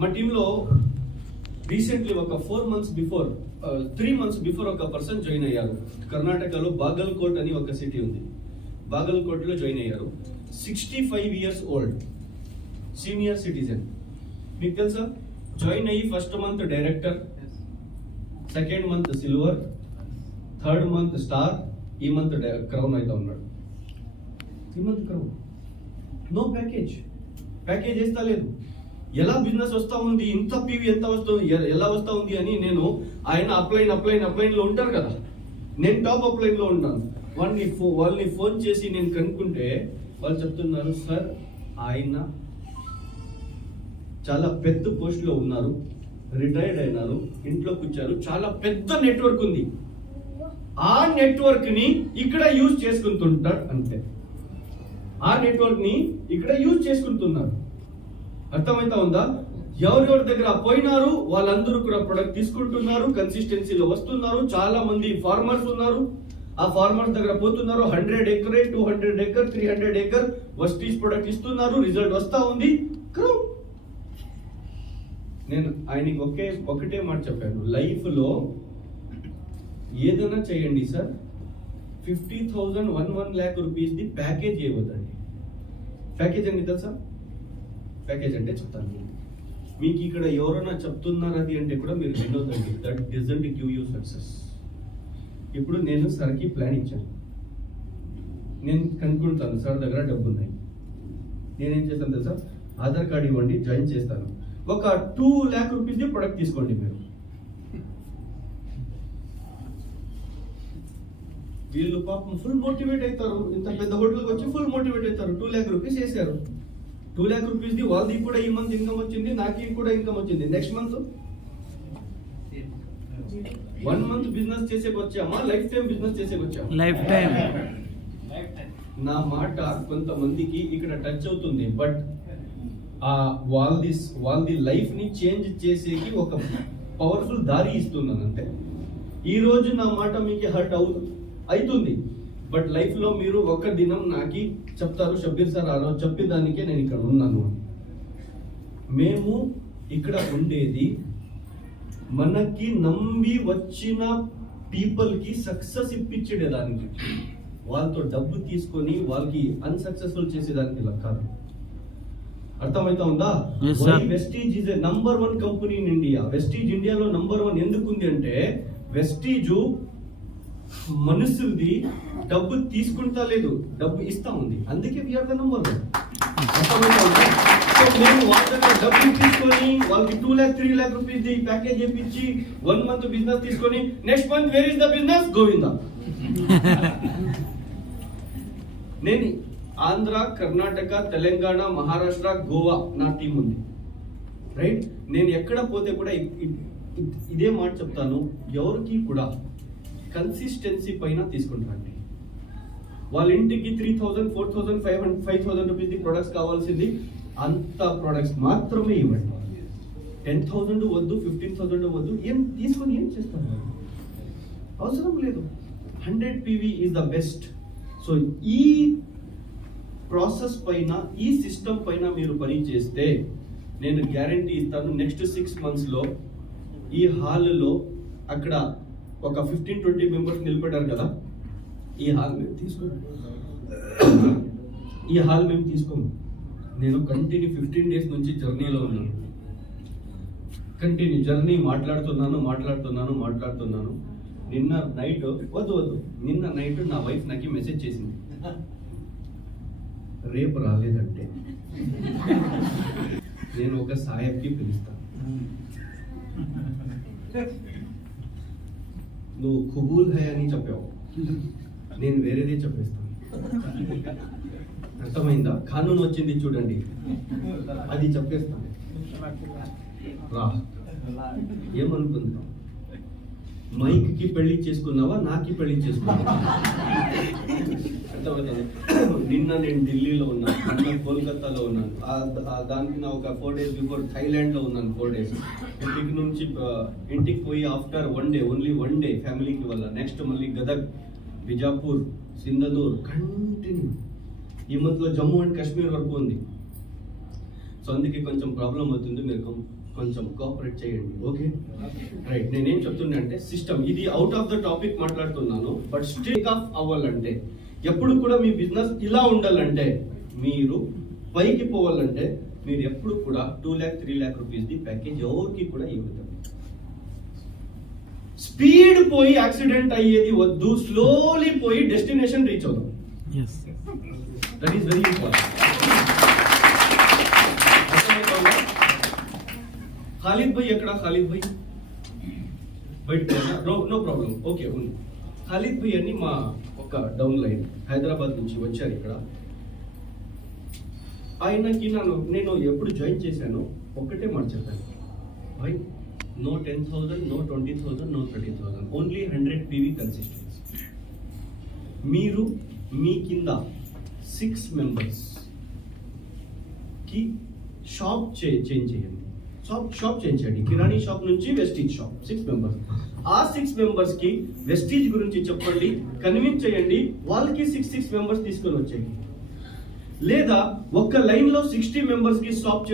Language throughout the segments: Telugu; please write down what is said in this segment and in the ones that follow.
మా టీంలో రీసెంట్లీ ఒక 3 months బిఫోర్ ఒక పర్సన్ జాయిన్ అయ్యారు. కర్ణాటకలో బాగల్కోట్ అని ఒక సిటీ ఉంది. బాగల్కోట్లో జాయిన్ అయ్యారు. 65 years ఓల్డ్, సీనియర్ సిటిజన్. మీకు తెలుసా, జాయిన్ అయ్యి first month director, second month silver, third month star, ఈ మంత్ క్రౌన్ అయితే ఉన్నాడు. ఈ మంత్ క్రౌన్. నో ప్యాకేజ్ వేస్తా లేదు. ఎలా బిజినెస్ వస్తా ఉంది, ఇంత పీవీ ఎంత వస్తుంది, ఎలా వస్తా ఉంది అని నేను ఆయన అప్లైన్ లో ఉంటారు కదా, నేను టాప్ అప్లైన్ లో ఉంటాను. వాళ్ళని ఫోన్ చేసి నేను కనుక్కుంటే వాళ్ళు చెప్తున్నారు, సార్ ఆయన చాలా పెద్ద పోస్ట్ లో ఉన్నారు, రిటైర్డ్ అయినారు, ఇంట్లో కూర్చారు, చాలా పెద్ద నెట్వర్క్ ఉంది, ఆ నెట్వర్క్ ని ఇక్కడ యూజ్ చేసుకుంటుంటారు అంతే. ఆ నెట్వర్క్ ని ఇక్కడ యూజ్ చేసుకుంటున్నారు. అర్థమైతా ఉందా? ఎవరెవరి దగ్గర పోయినారు వాళ్ళందరూ కూడా ప్రొడక్ట్ తీసుకుంటున్నారు, కన్సిస్టెన్సీలో వస్తున్నారు. చాలా మంది ఫార్మర్స్ ఉన్నారు, ఆ ఫార్మర్స్ దగ్గర పోతున్నారు. 100 acre, 200 acre, 300 acre వస్టీస్ ప్రొడక్ట్ ఇస్తున్నారు. రిజల్ట్ వస్తా ఉంది. నేను ఆయనకి ఒకటే మాట చెప్పాను, లైఫ్ లో ఏదైనా చేయండి sir, 50,000 1 lakh rupees the package ఇవ్వదండి. ప్యాకేజ్ అని తెలుసా? ప్యాకేజ్ అంటే చెప్తాను మీకు. ఇక్కడ ఎవరైనా చెప్తున్నారు అది అంటే కూడా మీరు వినొద్దండి. That doesn't give you success. ఇప్పుడు నేను సార్కి ప్లాన్ ఇచ్చాను, నేను కనుక్కుంటాను సార్ దగ్గర డబ్బు ఉన్నాయి, నేనేం చేస్తాను తెలుసా, ఆధార్ కార్డు ఇవ్వండి, జాయిన్ చేస్తాను. ఒక 2 lakh rupees ది ప్రొడక్ట్ తీసుకోండి మీరు. వీళ్ళు పాపం ఫుల్ మోటివేట్ అవుతారు. ఇంత పెద్ద హోటల్కి వచ్చి ఫుల్ మోటివేట్ అవుతారు. 2 lakh rupees వేసారు. 2 lakh rupees ది వాళ్ళది కూడా ఈ మంత్ ఇన్కమ్ వచ్చింది, నాకు కూడా ఇన్కమ్ వచ్చింది. నెక్స్ట్ మంత్ 1 month బిజినెస్ చేసేకి వచ్చామా, లైఫ్ టైం బిజినెస్ చేసేకి వచ్చామా? Life time. నా మాట కొంతమందికి ఇక్కడ టచ్ అవుతుంది, బట్ వాళ్ళది లైఫ్ ని చేంజ్ చేసేకి ఒక పవర్ఫుల్ దారి ఇస్తున్నాను అంతే. ఈ రోజు నా మాట మీకు హర్ట్ అవుతుంది, బట్ లైఫ్ లో మీరు ఒక్క దినం నాకి చెప్తారు, షబ్బీర్ సార్ ఆ రోజు చెప్పేదానికే నేను ఇక్కడ ఉన్నాను. మేము ఇక్కడ ఉండేది మనకి నమ్మి వచ్చిన పీపుల్ కి సక్సెస్ ఇప్పించేదానికి, వాళ్ళతో డబ్బు తీసుకొని వాళ్ళకి అన్సక్సెస్ఫుల్ చేసేదానికి కాదు. అర్థమైతా ఉందా? Vestige is a number 1 company in India. Vestige ఇండియాలో నంబర్ 1 ఎందుకు ఉంది అంటే, వెస్టీజ్ మనుషులది డబ్బు తీసుకుంటా లేదు, డబ్బు ఇస్తా ఉంది. అందుకే వీఆర్ ద నంబర్ 1. అర్థమైతా ఉందా? సో మేము వాళ్ళ దగ్గర డబ్బు తీసుకొని వాళ్ళకి 2 lakh 3 lakh rupees the package చేపించి 1 month బిజినెస్ తీసుకొని next month where is the business? Govinda. నేను ఆంధ్ర, కర్ణాటక, తెలంగాణ, మహారాష్ట్ర, గోవా నా టీం ఉంది, రైట్? నేను ఎక్కడ పోతే కూడా ఇదే మాట చెప్తాను, ఎవరికి కూడా కన్సిస్టెన్సీ పైన తీసుకుంటారండి. వాళ్ళ ఇంటికి 3,000 4,000 5,000 rupees ది ప్రొడక్ట్స్ కావాల్సింది, అంత ప్రొడక్ట్స్ మాత్రమే ఇవ్వండి. 10,000 వద్దు, 15,000 వద్దు. ఏం తీసుకొని ఏం చేస్తారు? అవసరం లేదు. 100 PV is the best. So ఈ ప్రాసెస్ పైన, ఈ సిస్టమ్ పైన మీరు పని చేస్తే నేను గ్యారంటీ ఇస్తాను, నెక్స్ట్ 6 months లో ఈ హాల్లో అక్కడ ఒక 15-20 మెంబర్స్ నిలబడ్డారు కదా, ఈ హాల్ మేము తీసుకోము. నేను కంటిన్యూ 15 days నుంచి జర్నీలో ఉన్నాను. కంటిన్యూ జర్నీ మాట్లాడుతున్నాను. నిన్న నైట్ నిన్న నైట్ నా వైఫ్ నాకు మెసేజ్ చేసింది, రేపు రాలేదంటే నేను ఒక సాయబ్కి పిలుస్తాను, నువ్వు ఖుబూల్ హై అని చెప్పావు, నేను వేరేదే చెప్పేస్తాను. అర్థమైందా? కానూన్ వచ్చింది చూడండి, అది చెప్పేస్తాను. రా, ఏమనుకుంటావు? మైక్ కి పెళ్లి చేసుకున్నావా, నాకి పెళ్లి చేసుకున్నావా? నిన్న నేను ఢిల్లీలో ఉన్నాను, నిన్న కోల్కతాలో ఉన్నాను, దానికి నా ఒక 4 days బిఫోర్ థైలాండ్ లో ఉన్నాను 4 days. ఇంటికి పోయి ఆఫ్టర్ 1 day, ఓన్లీ 1 day ఫ్యామిలీకి వల్ల, నెక్స్ట్ మళ్ళీ గదగ్, బిజాపూర్, సింధనూర్, కంటిన్యూ. ఈ మంత్ లో జమ్మూ అండ్ కాశ్మీర్ వరకు ఉంది. సో అందుకే కొంచెం ప్రాబ్లం అవుతుంది, మీరు కొంచెం కోఆపరేట్ చేయండి. Okay right. నేనేం చెప్తున్నా అంటే సిస్టమ్ ఇది అవుట్ ఆఫ్ ద టాపిక్ మాట్లాడుతున్నాను, బట్ స్టేక్ ఆఫ్ అవ్వాలంటే ఎప్పుడు కూడా మీ బిజినెస్ ఇలా ఉండాలంటే, మీరు పైకి పోవాలంటే మీరు ఎప్పుడు కూడా 2 lakh 3 lakh rupees the package ఎవరికి కూడా ఇవ్వదు. స్పీడ్ పోయి యాక్సిడెంట్ అయ్యేది వద్దు, స్లోలీ పోయి డెస్టినేషన్ రీచ్ అవుదాం. That is very important. Khalid bhai ఎక్కడ? ఖాలిద్ భాయ్ బయట నో ప్రాబ్లం. ఓకే ఉంది. ఖాలిద్ భాయ్ అని మా ఒక డౌన్ లైన్ హైదరాబాద్ నుంచి వచ్చారు ఇక్కడ. ఆయనకి నేను ఎప్పుడు జాయిన్ చేశాను ఒకటే మాట చెప్పాను, భాయ్ no 10,000, no 20,000, no 30,000, only 100 PV consistency. మీరు మీ కింద 6 members కి షాప్ చేంజ్ చేయండి. షాప్ చేంజ్ చేయండి. కిరాణీ షాప్ నుంచి వెస్టీజ్ షాప్ 6 members. ఆ 6 members కి వెస్టీజ్ గురించి చెప్పండి, కన్విన్స్ చేయండి, వాళ్ళకి 6 members తీసుకొని వచ్చేయండి. లేదా ఒక్క లైన్ లో 60 members కి షాప్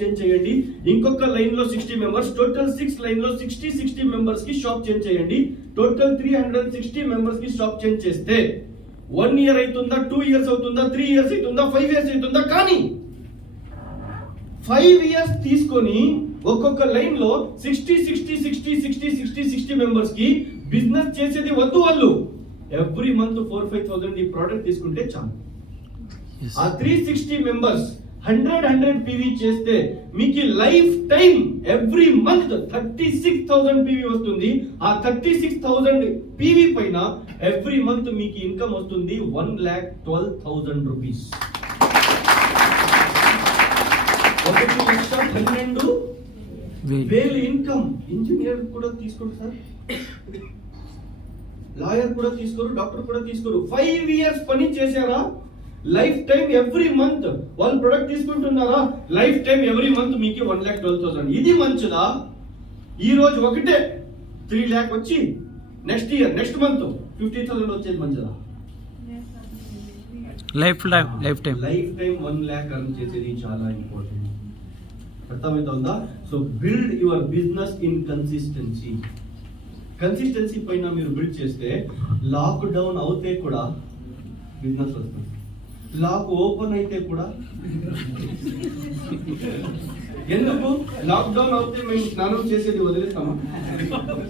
చేంజ్ చేయండి, ఇంకొక లైన్ లో 60 members, టోటల్ 6 లైన్ లో 60 members కి షాప్ చేంజ్ చేయండి. టోటల్ 360 members కి షాప్ చేంజ్ చేస్తే 1 year అవుతుందా, 2 years అవుతుందా, 3 years అవుతుందా, 5 years అవుతుందా? కానీ 5 years తీసుకొని ఒక్కొక్క లైన్ లో 60 members కి బిజినెస్ చేసేది వద్దు. వాళ్ళు ఎవ్రీ మంత్ 4-5,000 ఈ ప్రోడక్ట్ తీసుకుంటే చాలు. ఆ 360 members 100 PV చేస్తే మీకు life time every month 36,000 PV వస్తుంది. ఆ 36,000 PV పైన ఎవ్రీ మంత్ మీకు ఇన్కమ్ వస్తుంది 1,12,000 రూపీస్. 1,12,000 ఇన్కమ్. ఇంజనీర్ కూడా తీసుకోరు సార్, లాయర్ కూడా తీసుకోరు, డాక్టర్ కూడా తీసుకోరు. 5 years పని చేశారా, లైఫ్ టైం ఎవ్రీ మంత్ వాళ్ళు ప్రొడక్ట్ తీసుకుంటున్నారా, లైఫ్ టైం ఎవ్రీ మంత్ మీకు 1,12,000. ఇది మంచిదా? ఈ రోజు ఒకటే 3 lakh వచ్చి నెక్స్ట్ మంత్ 50,000 వచ్చేది మంచిదా? లైఫ్ టైం 1 lakh అర్న్ చేసేది చాలా ఇంపార్టెంట్. అర్థమవుతుందా? So build your business in consistency పైన మీరు బిల్డ్ చేస్తే లాక్డౌన్ అవుతే కూడా బిజినెస్ వస్తుంది, లాక్ ఓపెన్ అయితే కూడా. ఎందుకు లాక్డౌన్ అవుతే మేము స్నానం చేసేది వదిలేస్తామా?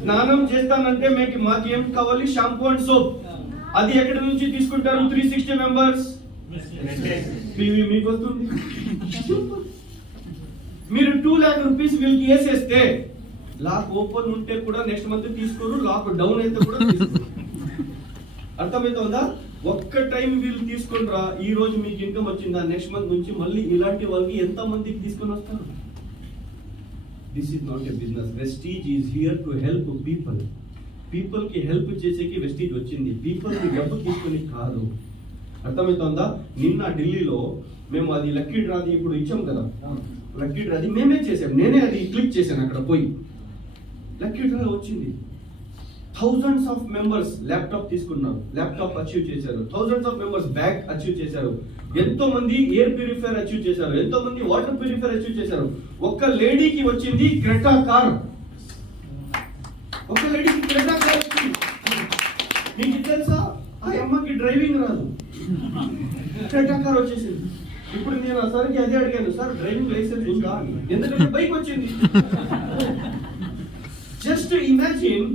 స్నానం చేస్తానంటే మాకు ఏం కావాలి? Shampoo and soap. అది ఎక్కడి నుంచి తీసుకుంటారు? 360 members PV మీకు వస్తుంది. మీరు 2 lakh రూపీస్ వీళ్ళకి వేసేస్తే లాక్ ఓపెన్ ఉంటే కూడా నెక్స్ట్ మంత్ తీసుకోరు, లాక్ డౌన్ అయితే కూడా తీసుకోరు. అర్థమవుతుందా? ఒక్క టైం వీళ్ళు తీసుకొని రా, ఈ రోజు మీకు ఇన్కమ్ వచ్చిందా, నెక్స్ట్ మంత్ నుంచి మళ్ళీ ఇలాంటి వాళ్ళకి ఎంత మందికి తీసుకొని వస్తారు? This is not a business. Vestige is here to help people కి హెల్ప్ చేసేకి వెస్టీజ్ వచ్చింది, పీపుల్ కి డబ్బు తీసుకొని కాదు. అర్థమవుతుందా? నిన్న ఢిల్లీలో మేము అది లక్కీ డ్రాది ఇప్పుడు ఇచ్చాం కదా, లక్కీ డ్రాది మేమే చేసాం, నేనే అది క్లిక్ చేశాను. అక్కడ పోయి లక్కీ డ్రా వచ్చింది. thousands of members ల్యాప్టాప్ తీసుకున్నారు, ల్యాప్టాప్ అచీవ్ చేశారు. thousands of members bag achieve చేశారు. ఎంతో మంది ఎయిర్ ప్యూరిఫైయర్ అచీవ్ చేశారు, ఎంతో మంది వాటర్ ప్యూరిఫైయర్ అచీవ్ చేశారు. ఒక్క లేడీకి వచ్చింది క్రెటా కార్. ఒక లేడీకి క్రెటా కార్ వచ్చింది. మీకు తెలుసా? ఆ అమ్మకి డ్రైవింగ్ రాదు, క్రెటా కార్ వచ్చేసింది. ఇప్పుడు నేను ఆ సార్కి అదే అడిగాను, సార్ డ్రైవింగ్ లైసెన్స్ ఉందా? ఎందుకంటే బైక్ వచ్చింది. జస్ట్ ఇమాజిన్,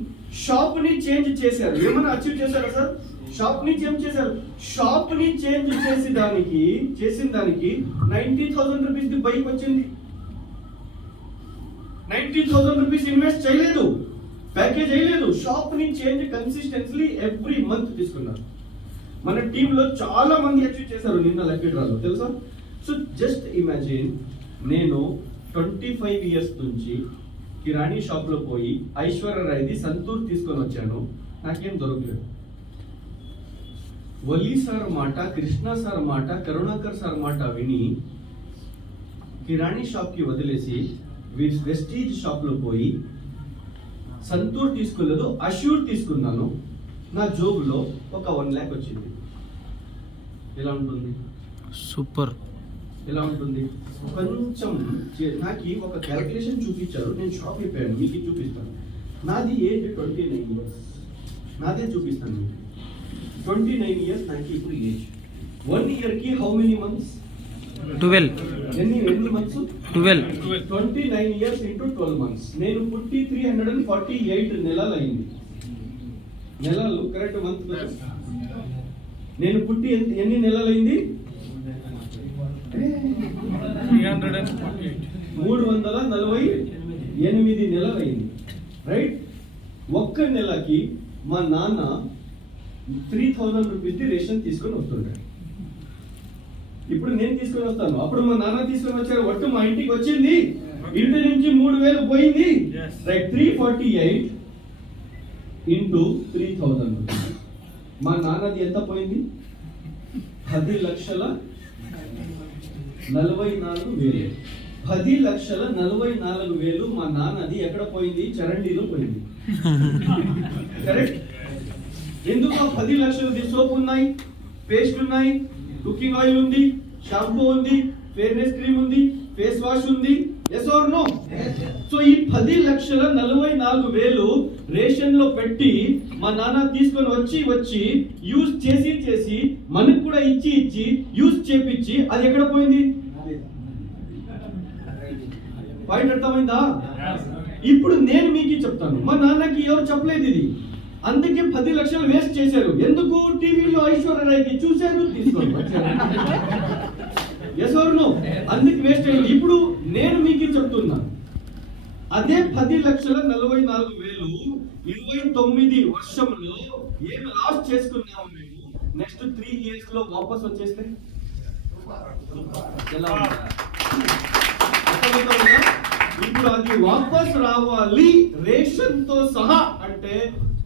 షాప్ ని చేంజ్ చేశారు. ఏమైనా అచీవ్ చేశారా సార్? షాప్ ని చేంజ్ చేశారు. షాప్ ని చేంజ్ చేసిన దానికి 90,000 రూపీస్ ది బైక్ వచ్చింది. 90,000 రూపీస్ ఇన్వెస్ట్ చేయలేదు, ప్యాకేజ్ చేయలేదు. షాప్ ని చేంజ్ కన్సిస్టెన్సీ ఎవ్రీ మంత్ తీసుకున్నారు. మన టీంలో చాలా మంది అచీవ్ చేశారు నిన్న లక్కీ డ్రాలో, తెలుసా? సో జస్ట్ ఇమాజిన్, నేను 25 years నుంచి కిరాణీ షాప్ లో పోయి ఐశ్వర్య రాయ్ది సంతూర్ తీసుకొని వచ్చాను, నాకేం దొరకలేదు. వలీ సార్ మాట, కృష్ణ సార్ మాట, కరుణాకర్ సార్ మాట విని కిరాణీ షాప్ కి వదిలేసి వెస్టీజ్ షాప్ లో పోయి సంతూర్ తీసుకోలేదు, అష్యూర్ తీసుకున్నాను. నా జోబులో ఒక 1 lakh వచ్చింది. ఎలా ఉంటుంది? సూపర్. ఎలా ఉంటుంది? కొంచెం నాకు ఒక క్యాల్కులేషన్ చూపించారు, నేను షాక్ అయిపోయాను. మీకు చూపిస్తాను. నాది ఏజ్ 29 years. నాదే చూపిస్తాను మీకు. 29 years నాకు ఇప్పుడు ఏజ్. 1 year కి హౌ మెనీ మంత్స్? 12. ఎన్ని మంత్స్? 12. 29 years into 12 months. నేను పుట్టి 348 నెలలు అయింది. నెలలు కరెక్ట్ మంత్. నేను పుట్టి ఎన్ని నెలలు అయింది? 348 నెలలు అయింది. రైట్? ఒక్క నెలకి మా నాన్న 3000 రూపీస్ రేషన్ తీసుకొని వస్తుంటాడు. ఇప్పుడు నేను తీసుకొని వస్తాను, అప్పుడు మా నాన్న తీసుకొని వచ్చారు. ఒట్టు మా ఇంటికి వచ్చింది, ఇంటి నుంచి 3000 పోయింది. రైట్? 348 into 3000 rupees. మా నాన్నది ఎంత పోయింది? 10,44,000. 10,44,000 మా నాన్నది ఎక్కడ పోయింది? చరండీలో పోయింది. కరెక్ట్? ఎందుకు? 10 లక్షలది సోప్ ఉన్నాయి, పేస్ట్ ఉన్నాయి, కుకింగ్ ఆయిల్ ఉంది, షాంపూ ఉంది, ఫేర్నెస్ క్రీమ్ ఉంది, ఫేస్ వాష్ ఉంది. Yes or no? సో ఈ 10,44,000 రేషన్ లో పెట్టి మా నాన్న తీసుకొని వచ్చి యూజ్ చేసి మనకు కూడా ఇచ్చి యూజ్ చేపించి అది ఎక్కడ పోయింది? పాయింట్ అర్థమైందా? ఇప్పుడు నేను మీకు చెప్తాను, మా నాన్నకి ఎవరు చెప్పలేదు ఇది, అందుకే 10 లక్షలు వేస్ట్ చేశారు. ఎందుకు? టీవీలో ఐశ్వర్య రాయ్కి చూశారు, తీసుకొని వచ్చారు. Yes or no? అందుకు వేస్ట్ అయింది. ఇప్పుడు నేను మీకు చెప్తున్నా, అదే 10,44,000 29 వర్షంలో ఏమి లాస్ చేసుకున్నాము మేము, నెక్స్ట్ 3 years లో వాపస్ వచ్చేస్తే ఎలా ఉంటుంది? ఇప్పుడు అది వాపస్ రావాలి రేషన్ తో సహా అంటే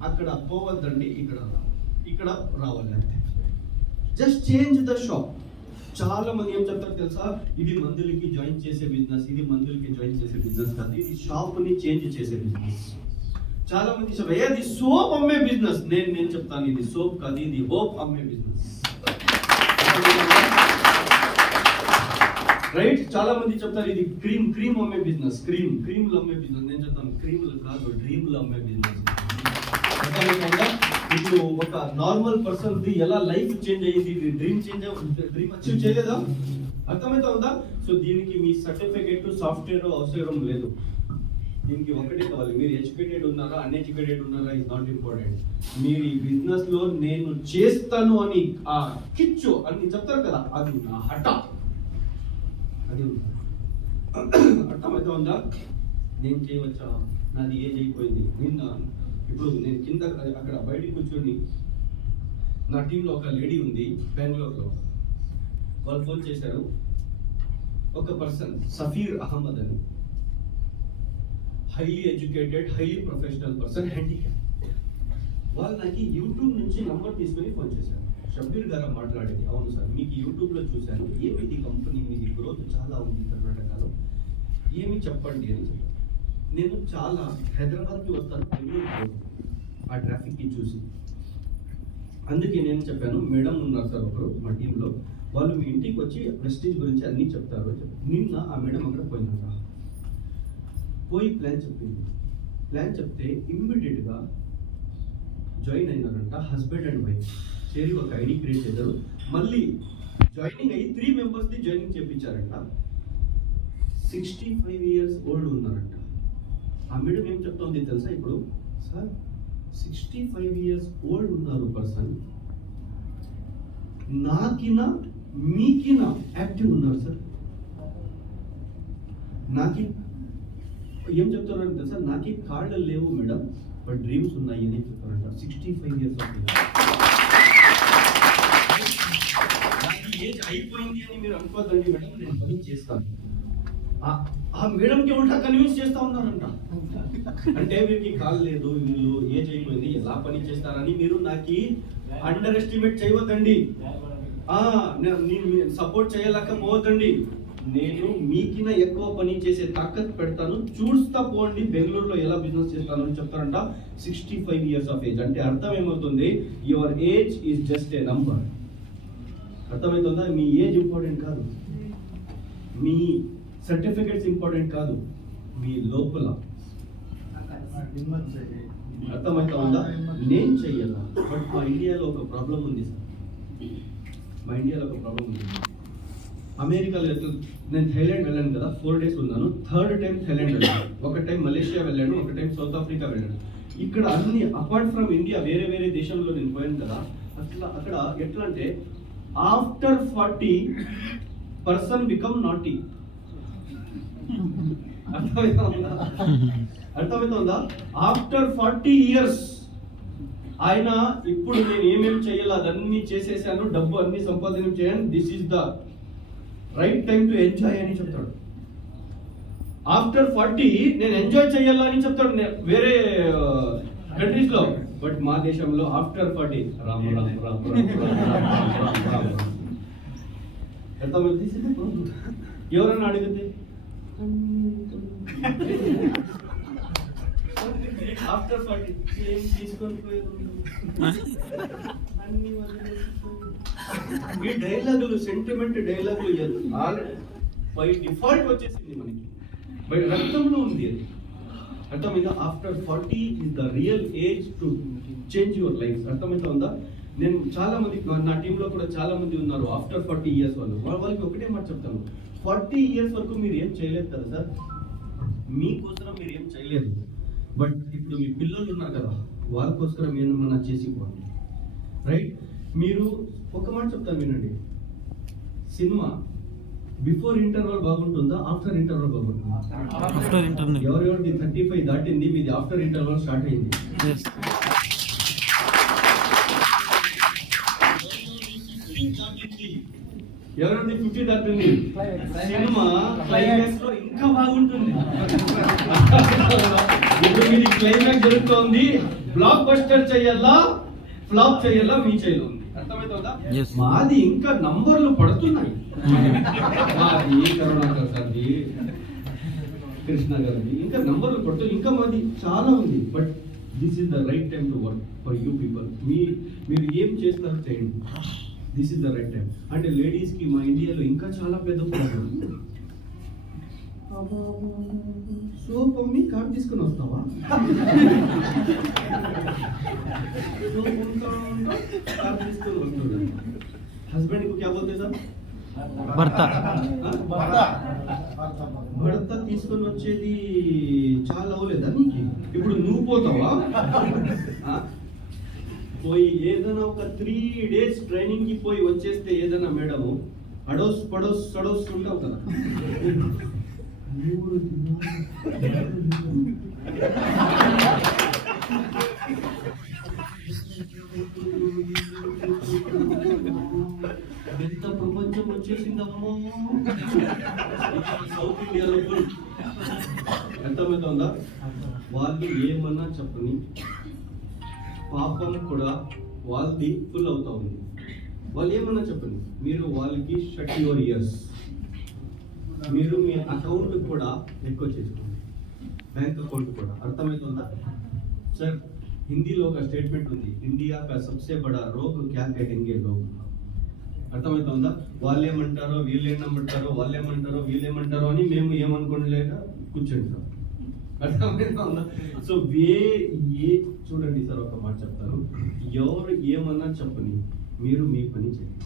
అక్కడ పోవద్దండి, ఇక్కడ రావాలి అంటే. Just change the shop. చాలా మంది ఏం చెప్తారు తెలుసా? ఇది మందులకి జాయిన్ చేసే బిజినెస్, ఇది మందులకి జాయిన్ చేసే బిజినెస్ కాదు, ఇది షాప్ ని చేంజ్ చేసే బిజినెస్. చాలా మంది చెప్పారు అది సోప్ అమ్మే బిజినెస్. నేను చెప్తాను ఇది సోప్ కాదు, ఇది హోప్ అమ్మే బిజినెస్. రైట్? చాలా మంది చెప్తారు ఇది క్రీమ్ అమ్మే బిజినెస్, క్రీమ్లు అమ్మే బిజినెస్. నేను చెప్తాను క్రీమ్లు కాదు, డ్రీమ్లు అమ్మే బిజినెస్. ఇప్పుడు ఒక నార్మల్ పర్సన్ ఎలా లైఫ్ చేంజ్ అయ్యింది, డ్రీమ్ అచీవ్ చేయలేదా? అర్థమైతే ఉందా? సో దీనికి మీ సర్టిఫికేట్ సాఫ్ట్వేర్ అవసరం లేదు. దీనికి ఒకటే కావాలి, మీరు ఎడ్యుకేటెడ్ ఉన్నారా అన్ఎడ్యుకేటెడ్ ఉన్నారా ఇస్ నాట్ ఇంపార్టెంట్. మీరు ఈ బిజినెస్ లో నేను చేస్తాను అని ఆ కిచ్చు అని చెప్తారు కదా, అది నా హఠ. అది అర్థమైతే ఉందా? నేను చేయవచ్చా? నాది ఏజ్ అయిపోయింది. ఇప్పుడు నేను కింద అక్కడ బయటికి కూర్చొని, నా టీంలో ఒక లేడీ ఉంది బెంగళూరులో, వాళ్ళు ఫోన్ చేశారు. ఒక పర్సన్ సఫీర్ అహ్మద్ అని, highly educated, highly professional person, handicap. వాళ్ళు నాకు యూట్యూబ్ నుంచి నంబర్ తీసుకొని ఫోన్ చేశారు. షబ్బీర్ గారు మాట్లాడేది. అవును సార్, మీకు యూట్యూబ్ లో చూశాను, ఏమిది కంపెనీ, మీది గ్రోత్ చాలా ఉంది కర్ణాటకలో, ఏమి చెప్పండి అని చెప్పారు. నేను చాలా హైదరాబాద్కి వస్తాను ఆ ట్రాఫిక్కి చూసి. అందుకే నేను చెప్పాను, మేడం ఉన్నారు సార్ ఒకరు మా టీంలో, వాళ్ళు మీ ఇంటికి వచ్చి ప్రెస్టీజ్ గురించి అన్నీ చెప్తారు. నిన్న ఆ మేడం అక్కడ పోయిందంట. పోయి ప్లాన్ చెప్తే ఇమ్మీడియట్గా జాయిన్ అయినారంట. హస్బెండ్ అండ్ వైఫ్ చేరి ఒక ఐడి క్రియేట్ చేశారు. మళ్ళీ జాయినింగ్ అయ్యి 3 మెంబర్స్ని జాయినింగ్ చేయించారంట. 65 years ఓల్డ్ ఉన్నారంట. ఆ మేడం ఏం చెప్తోంది తెలుసా? ఇప్పుడు సార్ 65 years ఓల్డ్ ఉన్నారు పర్సన్, నాకినా మీకినా యాక్టివ్ ఉన్నారు సార్. నాకి ఏం చెప్తున్నారు తెలుసా? నాకి కాళ్ళు లేవు మేడం, బట్ డ్రీమ్స్ ఉన్నాయి అని చెప్తారంట. 65 years ఏజ్ అయిపోయింది అని మీరు అనుకోదండి మేడం, నేను పని చేస్తాను. ఆ మేడంకి ఉల్టా కన్విన్స్ చేస్తా ఉన్నారంట. అంటే వీరికి కాల్ లేదు, వీళ్ళు ఏజ్ అయిపోయింది, ఎలా పని చేస్తారని మీరు నాకు అండర్ ఎస్టిమేట్ చేయవద్దండి, సపోర్ట్ చేయలేకపోవద్దండి. నేను మీకిన ఎక్కువ పని చేసే తాకత్ పెడతాను, చూస్తా పోండి బెంగళూరులో ఎలా బిజినెస్ చేస్తాను అని చెప్తారంట. 65 years ఆఫ్ ఏజ్ అంటే అర్థం ఏమవుతుంది? Your age is just a number. అర్థమవుతుందా? మీ ఏజ్ ఇంపార్టెంట్ కాదు. మీ సర్టిఫికెట్స్ ఇంపార్టెంట్ కాదు, మీ లోపల అర్థమవుతా ఉందా? నేను చెయ్యాలా, బట్ మా ఇండియాలో ఒక ప్రాబ్లం ఉంది సార్. మా ఇండియాలో ఒక ప్రాబ్లం ఉంది. అమెరికాలో నేను థైలాండ్ వెళ్ళాను కదా, 4 days ఉన్నాను. 3rd టైం థైలాండ్ వెళ్ళాను, ఒక టైం మలేషియా వెళ్ళాను, ఒక టైం సౌత్ ఆఫ్రికా వెళ్ళాను. ఇక్కడ అన్ని అపార్ట్ ఫ్రమ్ ఇండియా వేరే వేరే దేశంలో నేను పోయాను కదా, అక్కడ ఎట్లా అంటే ఆఫ్టర్ 40 పర్సన్ బికమ్ నాటీ. అర్థమవుతుందా? ఆఫ్టర్ 40 years ఆయన ఇప్పుడు నేను ఏమేమి చేయాలి అదన్నీ చేసేసాను, డబ్బు అన్ని సంపాదన చేయను, this is the right time to enjoy అని చెప్తాడు. ఆఫ్టర్ 40 నేను ఎంజాయ్ చేయాలని చెప్తాడు వేరే కంట్రీస్ లో. బట్ మా దేశంలో ఆఫ్టర్ 40 రామ రామ రామ ఎవరన్నా అడిగితే ఆఫ్టర్ 40 ఏం తీసుకొని పోయేది ఈ డైలాగులు, సెంటిమెంట్ డైలాగులు బై డిఫాల్ట్ వచ్చేసింది మనకి, బై రక్తంలో ఉంది అది. అర్థమైందా? After 40 is the real age to change your life. అర్థమైతే ఉందా? నేను చాలా మంది, నా టీంలో కూడా చాలా మంది ఉన్నారు ఆఫ్టర్ 40 years వాళ్ళకి ఒకటే మాట చెప్తాను, 40 years వరకు మీరు ఏం చేయలేదు కదా సార్, మీకోసం మీరు ఏం చేయలేదు. బట్ ఇప్పుడు మీ పిల్లలు ఉన్నారు కదా, వాళ్ళ కోసరం ఏమన్నా చేసిపోండి, రైట్? మీరు ఒక మాట చెప్తాను వినండి, సినిమా బిఫోర్ ఇంటర్వల్ బాగుంటుందా, ఆఫ్టర్ ఇంటర్వల్ బాగుంటుందా? ఎవరెవరిది 35 దాటింది, మీది ఆఫ్టర్ ఇంటర్వల్ స్టార్ట్ అయింది. ఎవరెవరిది 50 దాటింది, సినిమా క్లైమాక్స్ లో ఇంకా బాగుంటుంది. ఇప్పుడు మీది క్లైమాక్స్ జరుగుతోంది, బ్లాక్ బస్టర్ చేయాలా ఫ్లాప్ చేయాలా మీ చేయాలి ఉంది. అర్థమవుతుందా? మాది ఇంకా నంబర్లు పడుతున్నాయి. మాది కరుణాకర్ సార్ది, కృష్ణ గారిది ఇంకా నంబర్లు పడుతుంది, ఇంకా మాది చాలా ఉంది. But this is the right time to work for you people. మీరు ఏం చేస్తారో చేయండి, this is the right time. అంటే లేడీస్ కి మా ఇండియాలో ఇంకా చాలా పెద్ద ప్రాబ్లం. సోప్ అమ్మి కార్డు తీసుకుని వస్తావా? హస్బెండ్ కు క్యా బోల్తే సార్? భర్త తీసుకొని వచ్చేది చాలా అవలేదా నీకు? ఇప్పుడు నువ్వు పోతావా? పోయి ఏదైనా ఒక 3 days ట్రైనింగ్ కి పోయి వచ్చేస్తే ఏదైనా మేడం అడోస్ పడోస్ సడోస్ ఉంటావు కదా. ఎంత ప్రపంచం వచ్చేసిందమ్మో సౌత్ ఇండియాలో. అర్థమవుతుందా? వాళ్ళు ఏమన్నా చెప్పని పాపం కూడా వాళ్ళది ఫుల్ అవుతా ఉంది. వాళ్ళు ఏమన్నా చెప్పండి, మీరు వాళ్ళకి షట్ యువర్ ఇయర్స్. మీరు మీ అకౌంట్ కూడా ఎక్కువ చేసుకోండి, బ్యాంక్ అకౌంట్ కూడా. అర్థమవుతుందా సార్? హిందీలో ఒక స్టేట్మెంట్ ఉంది, ఇండియా కా సబ్సే బడా రోగ్ క్యా కహెంగే లోగ్. అర్థమవుతుందా? వాళ్ళేమంటారో వీళ్ళేమంటారో వాళ్ళేమంటారో వీళ్ళేమంటారో అని మేము ఏమనుకోలేక కూర్చుంటాం. అర్థమవుతుందా? సో చూడండి సార్, ఒక మాట చెప్తాను, ఎవరు ఏమన్నా చెప్పని మీరు మీ పని చేయండి.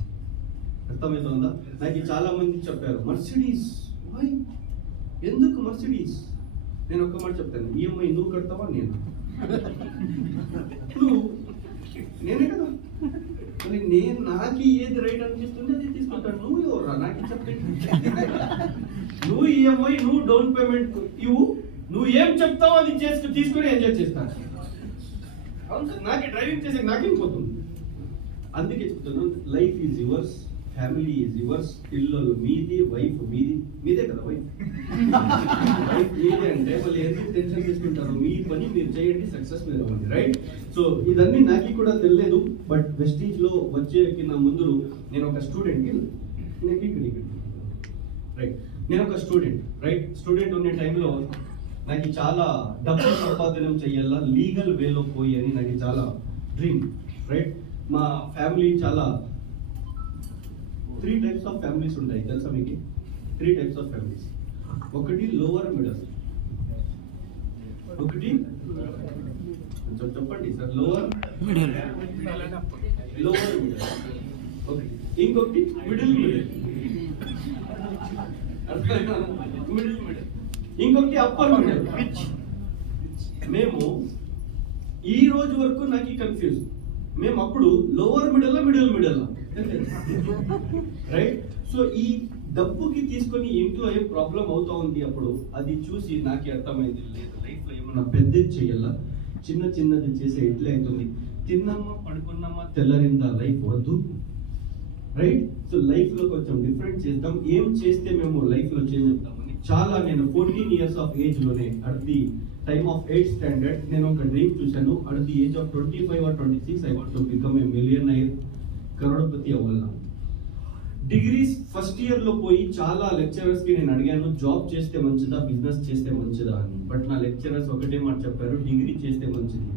అర్థమవుతుందా? నాకు చాలా మంది చెప్పారు మర్సిడీస్, ఎందుకు మర్సిడీస్? నేను ఒక్క మాట చెప్తాను, ఈఎంఐ నువ్వు కడతావా నేను? నేనే కదా, నేను నాకు ఏది రైట్ అనిపిస్తుంది అది తీసుకుంటాను. నువ్వు ఎవరా నాకు చెప్తే? నువ్వు ఈఎంఐ, నువ్వు డౌన్ పేమెంట్ ఇవ్వు, నువ్వు ఏం చెప్తావో అది తీసుకుని ఎంజాయ్ చేస్తాను. నాకే డ్రైవింగ్ చేసే నాకేం పోతుంది. అందుకే చెప్తాను, life is yours, family is yours. పిల్లలు మీది, వైఫ్ మీదే కదా. వైఫ్ మీదే అంటే మళ్ళీ ఎందుకు టెన్షన్ తీసుకుంటారు? మీ పని మీరు చేయండి, సక్సెస్ మీరు అవ్వండి, రైట్? సో ఇదన్నీ నాకు కూడా తెలియదు. బట్ వెస్టీజ్ లో వచ్చే నా ముందు నేను ఒక స్టూడెంట్, రైట్? నేను ఒక స్టూడెంట్, రైట్? స్టూడెంట్ ఉండే టైంలో నాకు చాలా డబ్బు సంపాదన చెయ్యాలా లీగల్ వేలో పోయి అని నాకు చాలా డ్రీమ్, రైట్? మా ఫ్యామిలీ చాలా 3 types ఆఫ్ ఫ్యామిలీస్ ఉంటాయి తెలుసా మీకు? 3 types of families. ఒకటి లోవర్ మిడిల్, ఒకటి చెప్పండి సార్, లోవర్ మిడిల్, ఒకటి, ఇంకొకటి మిడిల్, ఇంకొకటి అప్పర్ మిడిల్. మేము ఈ రోజు వరకు నాకు కన్ఫ్యూజ్, మేము అప్పుడు లోవర్ మిడిల్ రైట్. సో ఈ డబ్బుకి తీసుకొని ఇంట్లో ఏం ప్రాబ్లం అవుతా ఉంది అప్పుడు అది చూసి నాకు అర్థమైంది, లేదు లైఫ్ లో ఏమన్నా పెద్దది చేయాలా, చిన్నది చేసే ఎట్లా అవుతుంది, తిన్నామా పడుకున్నామా తెల్లరిందా లైఫ్ వద్దు, రైట్. సో లైఫ్ లో కొంచెం డిఫరెంట్ చేద్దాం, ఏం చేస్తే మేము లైఫ్ లో చేంజ్ అవుతామని చాలా నేను 14 years ఆఫ్ ఏజ్ లోనే at the time of 8th standard నేను ఒక డ్రీమ్ చూశాను. At the age of 25 or 26 I want to become a millionaire, కరోడపతి అవ్వాలా. డిగ్రీస్ ఫస్ట్ ఇయర్ లో పోయి చాలా లెక్చరర్స్ కి నేను అడిగాను జాబ్ చేస్తే మంచిదా బిజినెస్ చేస్తే మంచిదా అని. బట్ నా లెక్చరర్స్ ఒకటే మాట చెప్పారు, డిగ్రీ చేస్తే మంచిది.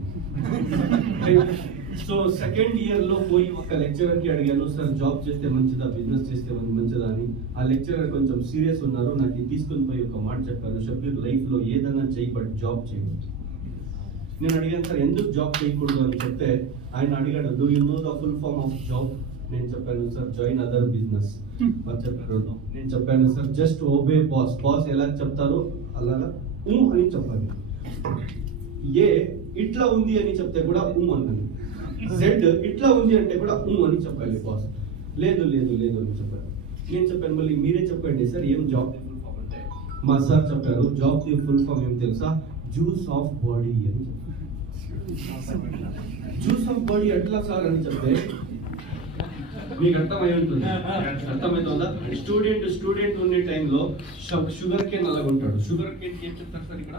సో సెకండ్ ఇయర్ లో పోయి ఒక లెక్చరర్ కి అడిగాను, సార్ జాబ్ చేస్తే మంచిదా బిజినెస్ చేస్తే మంచిదా అని. ఆ లెక్చరర్ కొంచెం సీరియస్ ఉన్నారు, నాకు తీసుకుని పోయి ఒక మాట చెప్పారు, షబ్బీర్ లైఫ్ లో ఏదైనా చేయి బట్ జాబ్ చేయకూడదు. నేను అడిగాను సార్ ఎందుకు జాబ్ చేయకూడదు అని చెప్తే ఆయన అడిగాడు, do you know the full form of job? నేను చెప్పాను సార్ జాయిన్ అదర్ బిజినెస్. మరి చెప్పారు, నేను చెప్పాను sir just obey boss, boss ఎలా చెప్తారో అలాగా అని చెప్పాలి. ఏ ఇట్లా ఉంది అని చెప్తే కూడా అన్నాను, జెడ్ ఇట్లా ఉంది అంటే కూడా అని చెప్పాలి బాస్. లేదు అని చెప్పారు. నేను చెప్పాను మళ్ళీ మీరే చెప్పండి సార్ ఏం జాబ్ ది ఫుల్ ఫామ్ అంటే. మా సార్ చెప్పారు జాబ్ ది ఫుల్ ఫామ్ ఏం తెలుసా, జ్యూస్ ఆఫ్ బాడీ అని చెప్పారు. జ్యూస్ ఆఫ్ బాడీ ఎట్లా సార్ అని చెప్తే మీకు అర్థమై ఉంటుంది, అర్థమవుతుందా? స్టూడెంట్ ఉండే టైంలో షుగర్ కేన్ అలాగా ఉంటాడు, షుగర్ కేన్ ఏం చెప్తారు సార్ ఇక్కడ,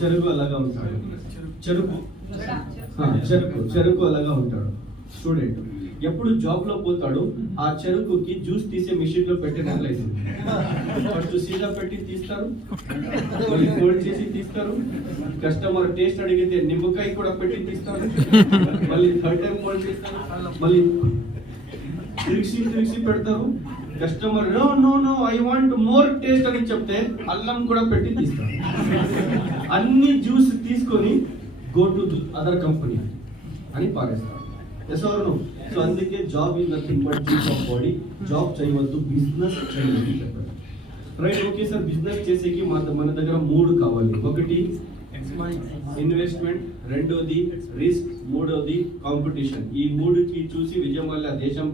చెరుకు అలాగా ఉంటాడు, చెరుకు అలాగా ఉంటాడు స్టూడెంట్. ఎప్పుడు జాబ్ లో పోతాడు ఆ చెరుకుకి జ్యూస్ తీసే మిషన్ లో పెట్టినట్లయితే ఫస్ట్ సీదా పెట్టి తీస్తారు, మళ్ళీ కోల్డ్ చేసి తీస్తారు, కస్టమర్ టేస్ట్ అడిగితే నిమ్మకాయ కూడా పెట్టి తీస్తారు, మళ్ళీ థర్డ్ టైం కోల్డ్ చేస్తారు, మళ్ళీ తిరిగి పెడతారు. Customer no I want more taste అని చెప్తే అల్లం కూడా పెట్టి తీస్తారు. అన్ని జ్యూస్ తీసుకొని గో టు అదర్ కంపెనీ అని పారేస్తారు. Yes or no? సో అందుకే job is nothing but juice of body. Job చేయవద్దు, బిజినెస్ చేయవద్దు చెప్పారు. Right, okay sir. బిజినెస్ చేసేకి మన దగ్గర 3 కావాలి. ఒకటి ఇన్వెస్ట్మెంట్, రెండోది రిస్క్, మూడోది కాంపిటీషన్. ఈ 3కి చూసి విజయం వల్ల దేశం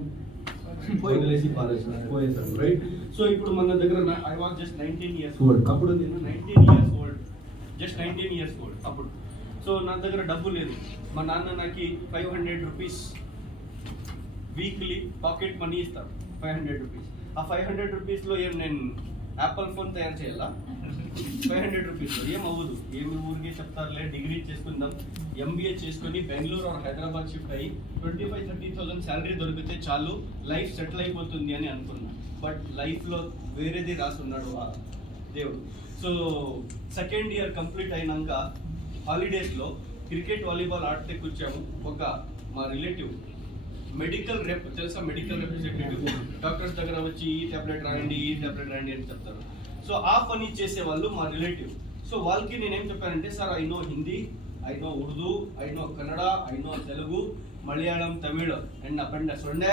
వదిలేసి పోయేసారు. రైట్. సో ఇప్పుడు మన దగ్గర I was just 19 years old. అప్పుడు నేను 19 years old, just 19 years old అప్పుడు. సో నా దగ్గర డబ్బు లేదు. మా నాన్న నాకు 500 rupees వీక్లీ పాకెట్ మనీ ఇస్తారు, 500 rupees. ఆ 500 rupees లో ఏం నేను యాపిల్ ఫోన్ తయారు చేయాలా? 500 rupees లో ఏం అవ్వదు. ఏమి ఊరికే చెప్తారులే, డిగ్రీ చేసుకుందాం, MBA చేసుకుని బెంగళూరు ఆర్ హైదరాబాద్ షిఫ్ట్ అయ్యి 25,000-30,000 శాలరీ దొరికితే చాలు, లైఫ్ సెటిల్ అయిపోతుంది అని అనుకున్నా. బట్ లైఫ్లో వేరేది రాసున్నాడు ఆ దేవుడు. సో సెకండ్ ఇయర్ కంప్లీట్ అయినాక హాలిడేస్లో క్రికెట్ వాలీబాల్ ఆడితే కూర్చాము. ఒక మా రిలేటివ్ మెడికల్ రెప్, తెలుసా మెడికల్ రిప్రజెంటేటివ్, డాక్టర్స్ దగ్గర వచ్చి ఈ ట్యాబ్లెట్ రాయండి అని చెప్తారు. సో ఆ పని చేసే వాళ్ళు మా రిలేటివ్. సో వాళ్ళకి నేనేం చెప్పానంటే, sir I know Hindi, I know Urdu, I know Kannada, I know Telugu, Malayalam, Tamil and అపెండ సొండే.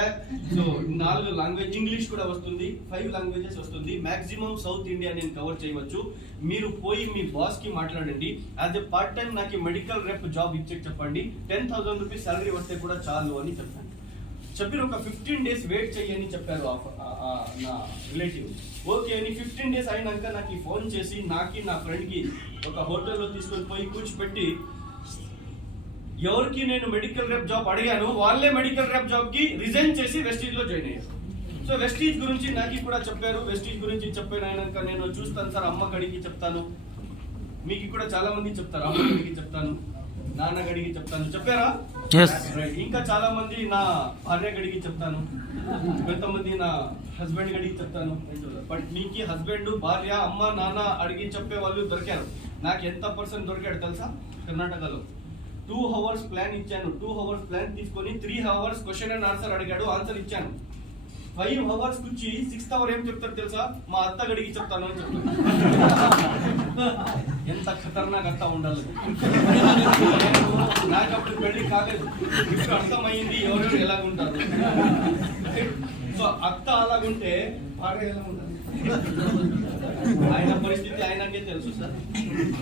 సో 4 లాంగ్వేజ్, ఇంగ్లీష్ కూడా వస్తుంది, 5 లాంగ్వేజెస్ వస్తుంది. మాక్సిమం సౌత్ ఇండియా నేను కవర్ చేయవచ్చు. మీరు పోయి మీ బాస్ కి మాట్లాడండి, యాజ్ ఎ పార్ట్ టైం నాకు మెడికల్ రెప్ జాబ్ ఇచ్చే చెప్పండి, 10,000 rupees శాలరీ వస్తే కూడా చాలు అని చెప్పాను. చెప్పి ఒక 15 days వెయిట్ చెయ్యని చెప్పారు నా రిలేటివ్. ఓకే అని 15 days అయినాక నాకు ఫోన్ చేసి నా ఫ్రెండ్కి ఒక హోటల్లో తీసుకొని పోయి కూర్చోబెట్టి, ఎవరికి నేను మెడికల్ రెప్ జాబ్ అడిగాను వాళ్ళే మెడికల్ రెప్ జాబ్ కి రిజైన్ చేసి వెస్టీజ్ లో జాయిన్ అయ్యారు. సో వెస్టీజ్ గురించి నాకు కూడా చెప్పారు. వెస్టీజ్ గురించి చెప్పినాక నేను చూస్తాను సార్, అమ్మ గడికి చెప్తాను, మీకు కూడా చాలా మంది చెప్తారు, అమ్మ గడికి చెప్తాను, నాన్న గడికి చెప్తాను, చెప్పారా? ఇంకా చాలా మంది నా భార్య గడికి చెప్తాను, కొంతమంది నా హస్బెండ్ గడికి చెప్తాను. బట్ మీకు హస్బెండ్, భార్య, అమ్మ, నాన్న అడిగి చెప్పే వాళ్ళు దొరికారు. నాకు ఎంత పర్సెంట్ దొరికాడు తెలుసా? కర్ణాటకలో 2 hours ప్లాన్ ఇచ్చాను. 2 hours ప్లాన్ తీసుకొని 3 hours క్వశ్చన్ అండ్ ఆన్సర్ అడిగాడు, ఆన్సర్ ఇచ్చాను. 5 hours కూర్చి 6th hour ఏం చెప్తారు తెలుసా? మా అత్త గడికి చెప్తాను అని చెప్తాను. ఎంత ఖతర్నాక్ అత్త ఉండాలి. నాకు అప్పుడు పెళ్లి కాలేదు, ఇప్పుడు అర్థమైంది ఎవరెవరు ఎలాగుంటారు. సో అత్త అలాగుంటే భార్య ఎలా ఉండాలి? ఆయన పరిస్థితి ఆయనకే తెలుసు సార్.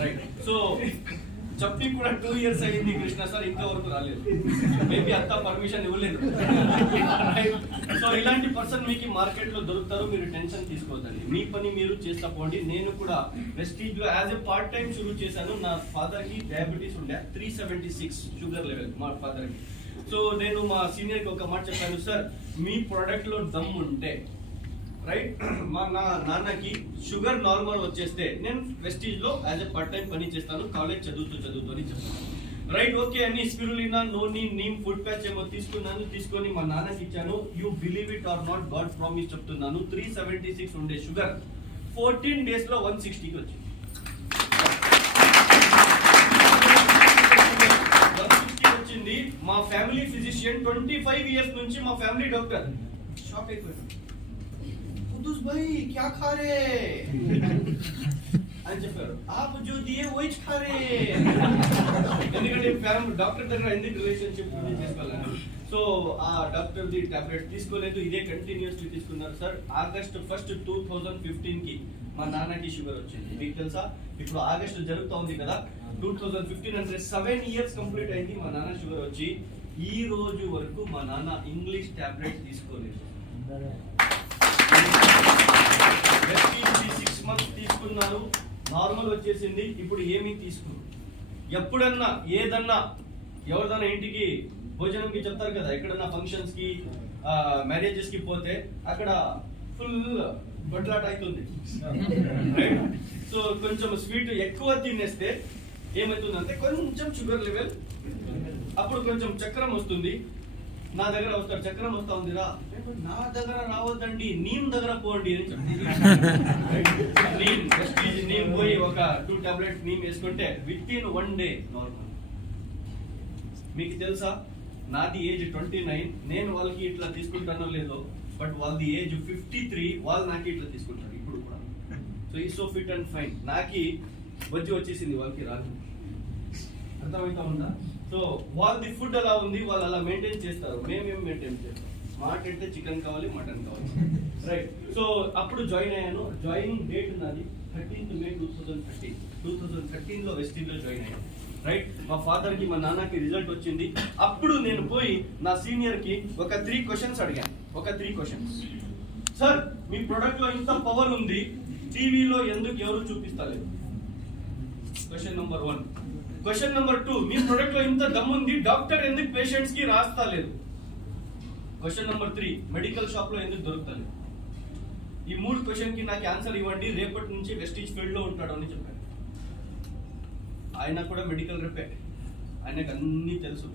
రైట్. సో చెప్పి కూడా 2 years అయింది కృష్ణ సార్, ఇంకా వరకు రాలేదు. మేబీ అత్త పర్మిషన్ ఇవ్వలేదు. సో ఇలాంటి పర్సన్ మీకు మార్కెట్ లో దొరుకుతారు, మీరు టెన్షన్ తీసుకోవద్దండి. మీ పని మీరు చేస్తా పోండి. నేను కూడా వెస్టీజ్ లో యాజ్ ఎ పార్ట్ టైం షురూ చేశాను. నా ఫాదర్ కి డయాబెటీస్ ఉండే 376 షుగర్ లెవెల్ మా ఫాదర్ కి. సో నేను మా సీనియర్ కి ఒక మాట చెప్పాను, సార్ మీ ప్రొడక్ట్ లో దమ్ ఉంటే రైట్, మా నాన్నకి షుగర్ నార్మల్ వచ్చేస్తే నేను వెస్టీజ్ లో యాజ్ ఎ పార్ట్ టైం పని చేస్తాను, కాలేజ్ చదువుతూ అని చెప్తాను. రైట్, ఓకే అని స్పిరులినా, నోని, నీమ్, ఫుడ్ ప్యాచ్ ఏమో తీసుకొని మా నాన్నకి ఇచ్చాను. You believe it or not, God promise చెప్తున్నాను, 376 ఉండే షుగర్ 14 days లో 160కి వచ్చింది. 160 వచ్చింది. మా ఫ్యామిలీ ఫిజిషియన్ 25 years నుంచి మా ఫ్యామిలీ డాక్టర్ షాక్ అయిపోయాడు. कुदूस भाई क्या खा रहे అని చెప్పారు. ఆప్ జో దియే వై ఖా రే. ఎందుకంటే డాక్టర్ దగ్గర ఎందుకు రిలేషన్షిప్ చేసుకోవాలని. సో ఆ డాక్టర్ ది టాబ్లెట్ తీసుకోలేదు, ఇదే కంటిన్యూస్లీ తీసుకున్నారు. సార్ August 1, 2015 కి మా నాన్నకి షుగర్ వచ్చింది. మీకు తెలుసా, ఇప్పుడు ఆగస్ట్ జరుగుతూ ఉంది కదా, 2015 అంటే 7 years కంప్లీట్ అయింది మా నాన్న షుగర్ వచ్చి. ఈ రోజు వరకు మా నాన్న ఇంగ్లీష్ టాబ్లెట్ తీసుకోలేదు. 6 months తీసుకున్నారు, నార్మల్ వచ్చేసింది. ఇప్పుడు ఏమీ తీసుకున్నారు. ఎప్పుడన్నా ఏదన్నా ఎవరిదన్నా ఇంటికి భోజనంకి చెప్తారు కదా, ఎక్కడన్నా ఫంక్షన్స్ కి మ్యారేజెస్ కి పోతే అక్కడ ఫుల్ బొట్లాట అవుతుంది. సో కొంచెం స్వీట్ ఎక్కువ తినేస్తే ఏమవుతుందంటే కొంచెం షుగర్ లెవెల్, అప్పుడు కొంచెం చక్రం వస్తుంది. నా దగ్గర వస్తారు, చక్రం వస్తా ఉందిరా, నా దగ్గర రావద్దండి, నీమ్ దగ్గర పోండి అని చెప్తాను. నీమ్ పోయి ఒక 2 tablets నీమ్ వేసుకుంటే విత్ ఇన్ 1 day నార్మల్. మీకు తెలుసా, నాది ఏజ్ 29, నేను వాళ్ళకి ఇట్లా తీసుకుంటానో లేదో, బట్ వాళ్ళది ఏజ్ 53, వాళ్ళు నాకు ఇట్లా తీసుకుంటారు ఇప్పుడు కూడా. సో ఈ సో ఫిట్ అండ్ ఫైన్. నాకి వచ్చేసింది, వాళ్ళకి రాదు. అర్థమవుతా ఉందా? సో వాళ్ళది ఫుడ్ అలా ఉంది, వాళ్ళు అలా మెయింటైన్ చేస్తారు, మేమేం మెయింటైన్ చేస్తాం. మాకంటే చికెన్ కావాలి, మటన్ కావాలి. రైట్. సో అప్పుడు జాయిన్ అయ్యాను. జాయినింగ్ డేట్ నాది 13th May 2013. 2013 లో వెస్టీజ్ లో జాయిన్ అయ్యాను. రైట్. మా ఫాదర్ కి మా నాన్నకి రిజల్ట్ వచ్చింది. అప్పుడు నేను పోయి నా సీనియర్ కి ఒక 3 questions అడిగాను. ఒక 3 questions. సార్ మీ ప్రొడక్ట్ లో ఇంత పవర్ ఉంది, టీవీలో ఎందుకు ఎవరు చూపిస్తలేదు? Question number 1. క్వశ్చన్ నెంబర్ 2, మీ ప్రొడక్ట్ లో ఇంత దమ్ ఉంది, డాక్టర్ ఎందుకు పేషెంట్స్ కి రాస్తా లేదు? క్వశ్చన్ నెంబర్ 3, మెడికల్ షాప్ లో ఎందుకు దొరుకుతలేదు? ఈ 3 క్వశ్చన్ కి నాకు ఆన్సర్ ఇవ్వండి, రేపటి నుంచి వెస్టీజ్ ఫీల్డ్ లో ఉంటాడు అని చెప్పాను. ఆయన కూడా మెడికల్ రిపే, ఆయనకు అన్ని తెలుసు.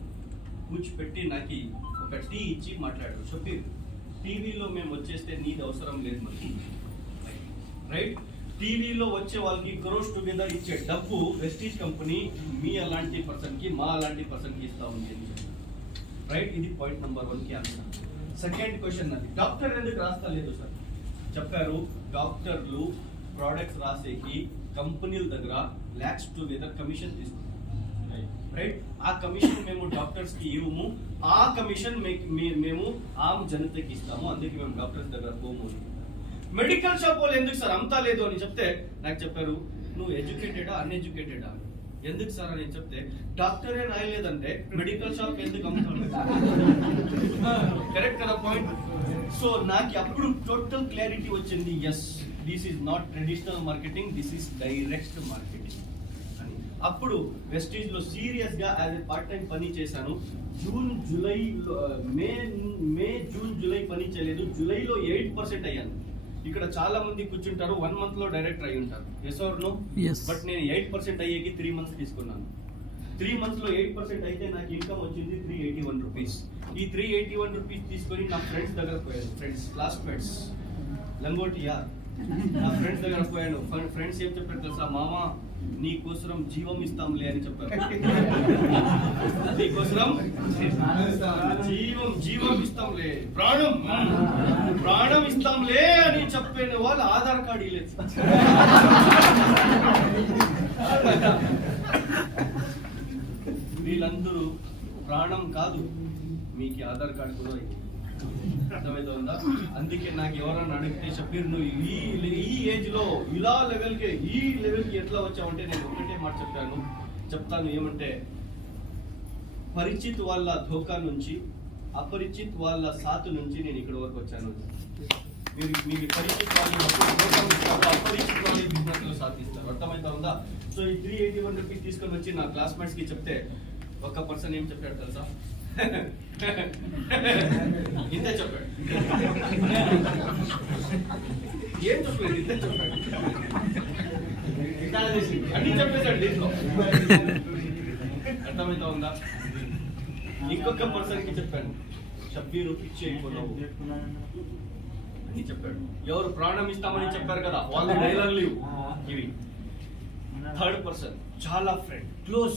కూర్చిపెట్టి నాకు ఒక టీ ఇచ్చి మాట్లాడాడు. చెప్పి టీవీలో మేము వచ్చేస్తే నీది అవసరం లేదు మనకి. రైట్. టీవీలో వచ్చే వాళ్ళకి క్రోస్ టుగెదర్ ఇచ్చే డబ్బు వెస్టీజ్ కంపెనీ మీ అలాంటి పర్సన్ కి, మా అలాంటి పర్సన్ కి ఇస్తా ఉంది అని చెప్పారు. రైట్. ఇది పాయింట్ నెంబర్ 1 కి ఆన్సర్. సెకండ్ క్వశ్చన్ అది, డాక్టర్ ఎందుకు రాస్తా లేదు సార్? చెప్పారు, డాక్టర్లు ప్రోడక్ట్స్ రాసేకి కంపెనీల దగ్గర lakhs టుగెదర్ కమిషన్ తీసుకుంటారు. రైట్. ఆ కమిషన్ మేము డాక్టర్స్ కి ఇవ్వము, ఆ కమిషన్ మేము ఆమ్ జనతకి ఇస్తాము, అందుకే మేము డాక్టర్స్ దగ్గర పోము. మెడికల్ షాప్ వాళ్ళు ఎందుకు సార్ అంతా లేదు అని చెప్తే నాకు చెప్పారు, నువ్వు ఎడ్యుకేటెడా అన్ఎడ్యుకేటెడా? ఎందుకు సార్ అని చెప్తే, డాక్టరే రాయలేదంటే మెడికల్ షాప్ ఎందుకు అమ్ముతాడు? కరెక్ట్ కదా పాయింట్. సో నాకు అప్పుడు టోటల్ క్లారిటీ వచ్చింది, yes this is not traditional marketing, this is direct marketing అని. అప్పుడు వెస్టీజ్ లో సీరియస్ గా యాజ్ ఎ పార్ట్ టైం పని చేశాను. మే జూన్ జూలై పని చేయలేదు, జూలైలో 8% అయ్యాను. ఇక్కడ చాలా మంది కూర్చుంటారు 1 month లో డైరెక్టర్ అయి ఉంటారు, ఎస్ ఆర్ నో? బట్ నేను 8% అయ్యేకి 3 months తీసుకున్నాను. 3 months లో 8% అయితే నాకు ఇన్కమ్ వచ్చింది 381 rupees. ఈ 381 rupees తీసుకొని నా ఫ్రెండ్స్ దగ్గర పోయాను, ఫ్రెండ్స్, క్లాస్మేట్స్, లంగోటియా నా ఫ్రెండ్స్ దగ్గర పోయాను. ఫ్రెండ్స్ ఏం చెప్పారు తెలుసా? మామ నీ కోసరం జీవం ఇస్తాంలే అని చెప్పారు. నీ కోసరం జీవం ఇస్తాంలే, ప్రాణం ఇస్తాంలే అని చెప్పిన వాళ్ళు ఆధార్ కార్డు ఇలేదు. వీళ్ళందరూ ప్రాణం కాదు, మీకు ఆధార్ కార్డు కూడా అర్థమవుతుందా? అందుకే నాకు ఎవరన్నా అడిగితే షబ్బీర్ నువ్వు ఈ ఏజ్ లో ఇలా లెవెల్కి ఈ లెవెల్కి ఎట్లా వచ్చావంటే నేను ఒకటే మాట చెప్తాను ఏమంటే, పరిచిత్ వాళ్ళ ధోకా నుంచి, అపరిచిత్ వాళ్ళ సాతు నుంచి నేను ఇక్కడ వరకు వచ్చాను. మీరు పరిచిత్ వాళ్ళు అపరిచిత్ వాళ్ళే బిజినెస్ లో సాధిస్తారు. అర్థమవుతా ఉందా? సో ఈ 381 రూపీస్ తీసుకొని వచ్చి నా క్లాస్మేట్స్ కి చెప్తే ఒక పర్సన్ ఏం చెప్పాడు తెలుసా? ఇంతే చెప్పాడు. ఏం చెప్పలేదు, ఇంతే చెప్పాడు. అన్ని చెప్పేశాడు దీంట్లో. అర్థమవుతా ఉందా? ఇంకొక పర్సన్ కి చెప్పాను, షబ్బీరు పిచ్చి అయిపోతావు అని చెప్పాడు. ఎవరు ప్రాణం ఇస్తామని చెప్పారు కదా వాళ్ళు డైలాగ్ లేవు ఇవి. థర్డ్ పర్సన్ చాలా ఫ్రెండ్, క్లోజ్,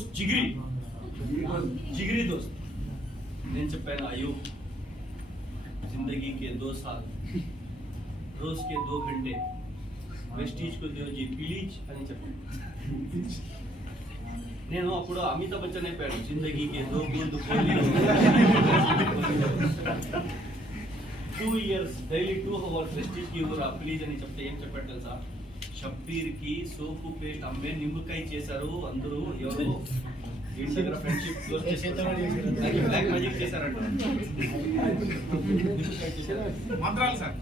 जिगरी दोस्त నేను చెప్పాను, అయ్యో जिंदगी के 2 साल रोज के 2 घंटे वेस्टीज को दो जी प्लीज అని చెప్పాను. నేను అప్పుడు అమితాబ్ బచ్చన్ అయిపోయాను. जिंदगी के 2 बूंद बोली 2 years డైలీ 2 hours వెస్టీజ్ కి ఊరా ప్లీజ్ అని చెప్తే ఏం చెప్పాడు తెలుసా? షబ్బీర్ కి సోపు పేస్ట్ అమ్మే నిమ్మకాయ చేశారు అందరూ. ఎవరు ఇంటి దగ్గర ఫ్రెండ్షిప్ బ్లాక్ మ్యాజిక్ చేశారంట. మంత్రాలు సార్,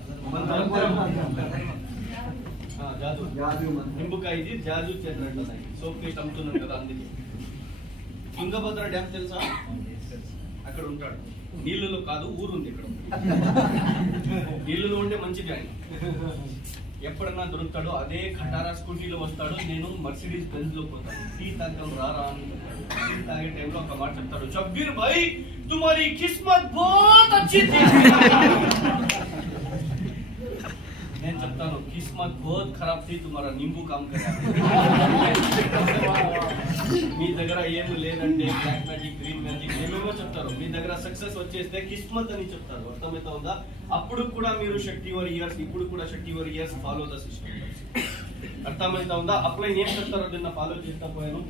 జాదు నిమ్మకాయ జాదు చేశారంట. సోప్ పేస్ట్ అమ్ముతున్నాను కదా అందుకే. తుంగభద్ర డ్యామ్ తెలుసా? అక్కడ ఉంటాడు. నీళ్ళలో కాదు, ఊరుంది ఇక్కడ. నీళ్ళలో ఉండే మంచిది ఆయన. ఎప్పుడన్నా దొరుకుతాడో అదే ఖటారా స్కూటీలో వస్తాడు. నేను మర్సిడీస్ బెంజ్ లో పోతాను. టీ తాగం రారా అని టీ తాగే టైంలో ఒక మాట చెప్తాడు, షబ్బీర్ భాయ్ తుమారీ కిస్మత్ బహుత్ అచ్చి థీ. నేను చెప్తాను, కిస్మత్ బహుత్ ఖరాబ్ థీ, తుమారా నింబు కామ్ కరా. మీ దగ్గర ఏమి లేదంటే బ్లాక్ మ్యాజిక్, గ్రీన్ మ్యాజిక్ ఏమేమో చెప్తారు. మీ దగ్గర సక్సెస్ వచ్చేస్తే కిస్మత్ అని చెప్తారు. అర్థమవుతా ఉందా? అప్పుడు కూడా మీరు శక్తి యువర్ ఇయర్స్, ఇప్పుడు కూడా శక్తి your years follow the system. అర్థమవుతా ఉందా? అప్లై ఏం చెప్తారో నిన్న ఫాలో చేస్తా పోయాను.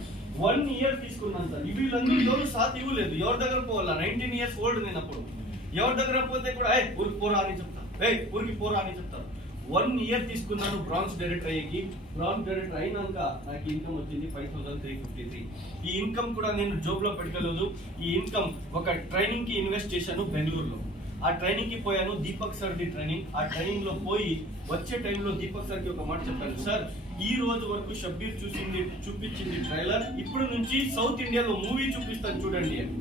1 year తీసుకున్నాను సార్. వీళ్ళందరూ ఎవరు సాత్ ఇవ్వలేదు. ఎవరి దగ్గర పోవాలా? 19 years ఓల్డ్ నేను అప్పుడు. ఎవరి దగ్గర పోతే కూడా ఊరికి పోరా అని చెప్తాను, ఊరికి పోరా అని చెప్తాను. 1 year తీసుకున్నాను బ్రాంచ్ డైరెక్టర్ అయ్యేకి. బ్రాంచ్ డైరెక్టర్ అయినాక నాకు ఇన్కమ్ వచ్చింది 5353. ఈ ఇన్కమ్ కూడా నేను జాబ్ లో పెట్టుకోలేదు. ఈ ఇన్కమ్ ఒక ట్రైనింగ్ కి ఇన్వెస్ట్ చేశాను బెంగళూరులో. ఆ ట్రైనింగ్ కి పోయాను, దీపక్ సార్ ది ట్రైనింగ్. ఆ ట్రైనింగ్ లో పోయి వచ్చే టైంలో దీపక్ సార్ కి ఒక మాట చెప్పాను, సార్ ఈ రోజు వరకు షబ్బీర్ చూపించింది ట్రైలర్, ఇప్పుడు నుంచి సౌత్ ఇండియాలో మూవీ చూపిస్తాను చూడండి అని.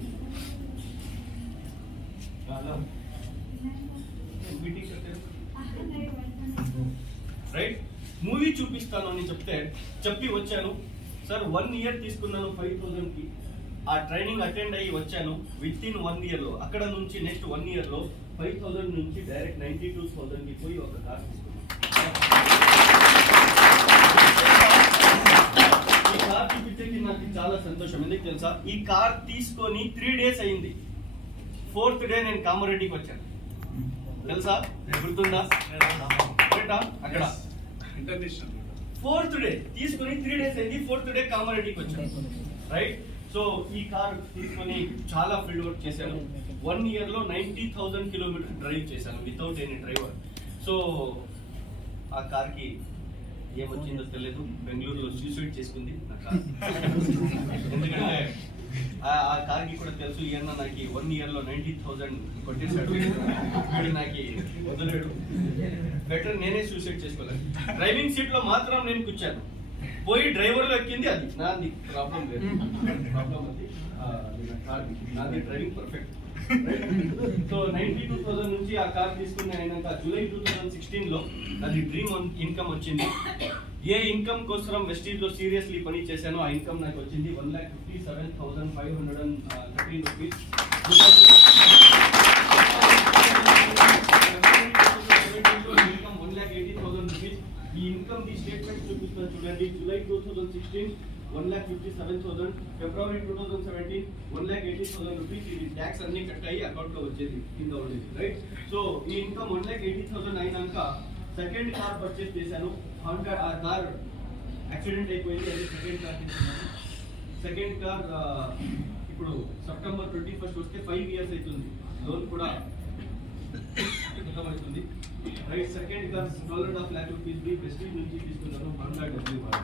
రైట్, మూవీ చూపిస్తాను అని చెప్పి వచ్చాను సార్. 1 year తీసుకున్నాను 5000 కి. ఆ ట్రైనింగ్ అటెండ్ అయ్యి వచ్చాను. విత్ ఇన్ 1 year లో అక్కడ నుంచి నెక్స్ట్ 1 year లో 5000 నుంచి డైరెక్ట్ 92,000 కి పోయి ఒక కార్ తీసుకున్నాను. ఈ కార్ చూపించేకి నాకు చాలా సంతోషం. ఎందుకు తెలుసా? ఈ కార్ తీసుకొని 3 days అయింది. 4th day నేను కామారెడ్డికి వచ్చాను. తెలుసా? గుర్తుందా? అక్కడ 4th day తీసుకొని 3 days అయింది. 4th day కామారెడ్డికి వచ్చాను. రైట్, సో ఈ కార్ తీసుకొని చాలా ఫీల్డ్ వర్క్ చేశాను. 1 year లో 90,000 kilometers డ్రైవ్ చేశాను వితౌట్ ఎనీ డ్రైవర్. సో ఆ కార్కి ఏమొచ్చిందో తెలియదు, బెంగళూరులో సూసైడ్ చేసుకుంది నా కార్. ఎందుకంటే ఆ కార్కి కూడా తెలుసు, ఈయన నాకు 1 year లో 90,000 కొట్టేశాడు, వీడు నాకు వదిలేడు, బెటర్ నేనే సూసైడ్ చేసుకోలేదు. డ్రైవింగ్ సీట్ లో మాత్రం నేను కూర్చాను, పోయి డ్రైవర్ లో ఎక్కింది అది నాది. ప్రాబ్లం లేదు, ప్రాబ్లం అది నాది డ్రైవింగ్ పర్ఫెక్ట్. సో 92,000 నుంచి ఆ కార్ తీసుకుని అయినాక జూలై 2016 లో అది డ్రీమ్ ఇన్కమ్ వచ్చింది. ఏ ఇన్కమ్ కోసం వెస్టీజ్ లో సీరియస్లీ పని చేశానో ఆ ఇన్కమ్ నాకు వచ్చింది 1,57,513 రూపీస్. Income 1,80,000 rupees. చూపిస్తాను చూడండి. జూలై 2016 1,57,000, ఫిబ్రవరి 2017 1,80,000 రూపీస్. ఇది ట్యాక్స్ అన్ని కట్ అయ్యి అకౌంట్ లో వచ్చేది కింద ఉండేది, రైట్. సో ఈ ఇన్కమ్ 1,80,000 అయినాక సెకండ్ కార్ పర్చేస్ చేశాను. ఆ కార్ యాక్సిడెంట్ అయిపోయింది, అదే సెకండ్ కార్ తీసుకున్నాను. సెకండ్ కార్ ఇప్పుడు సెప్టెంబర్ 21 వస్తే 5 years అవుతుంది. లోన్ కూడా అవుతుంది, right. Second car 12.5 lakh rupees prestige నుంచి తీసుకున్నాను. Honda WR.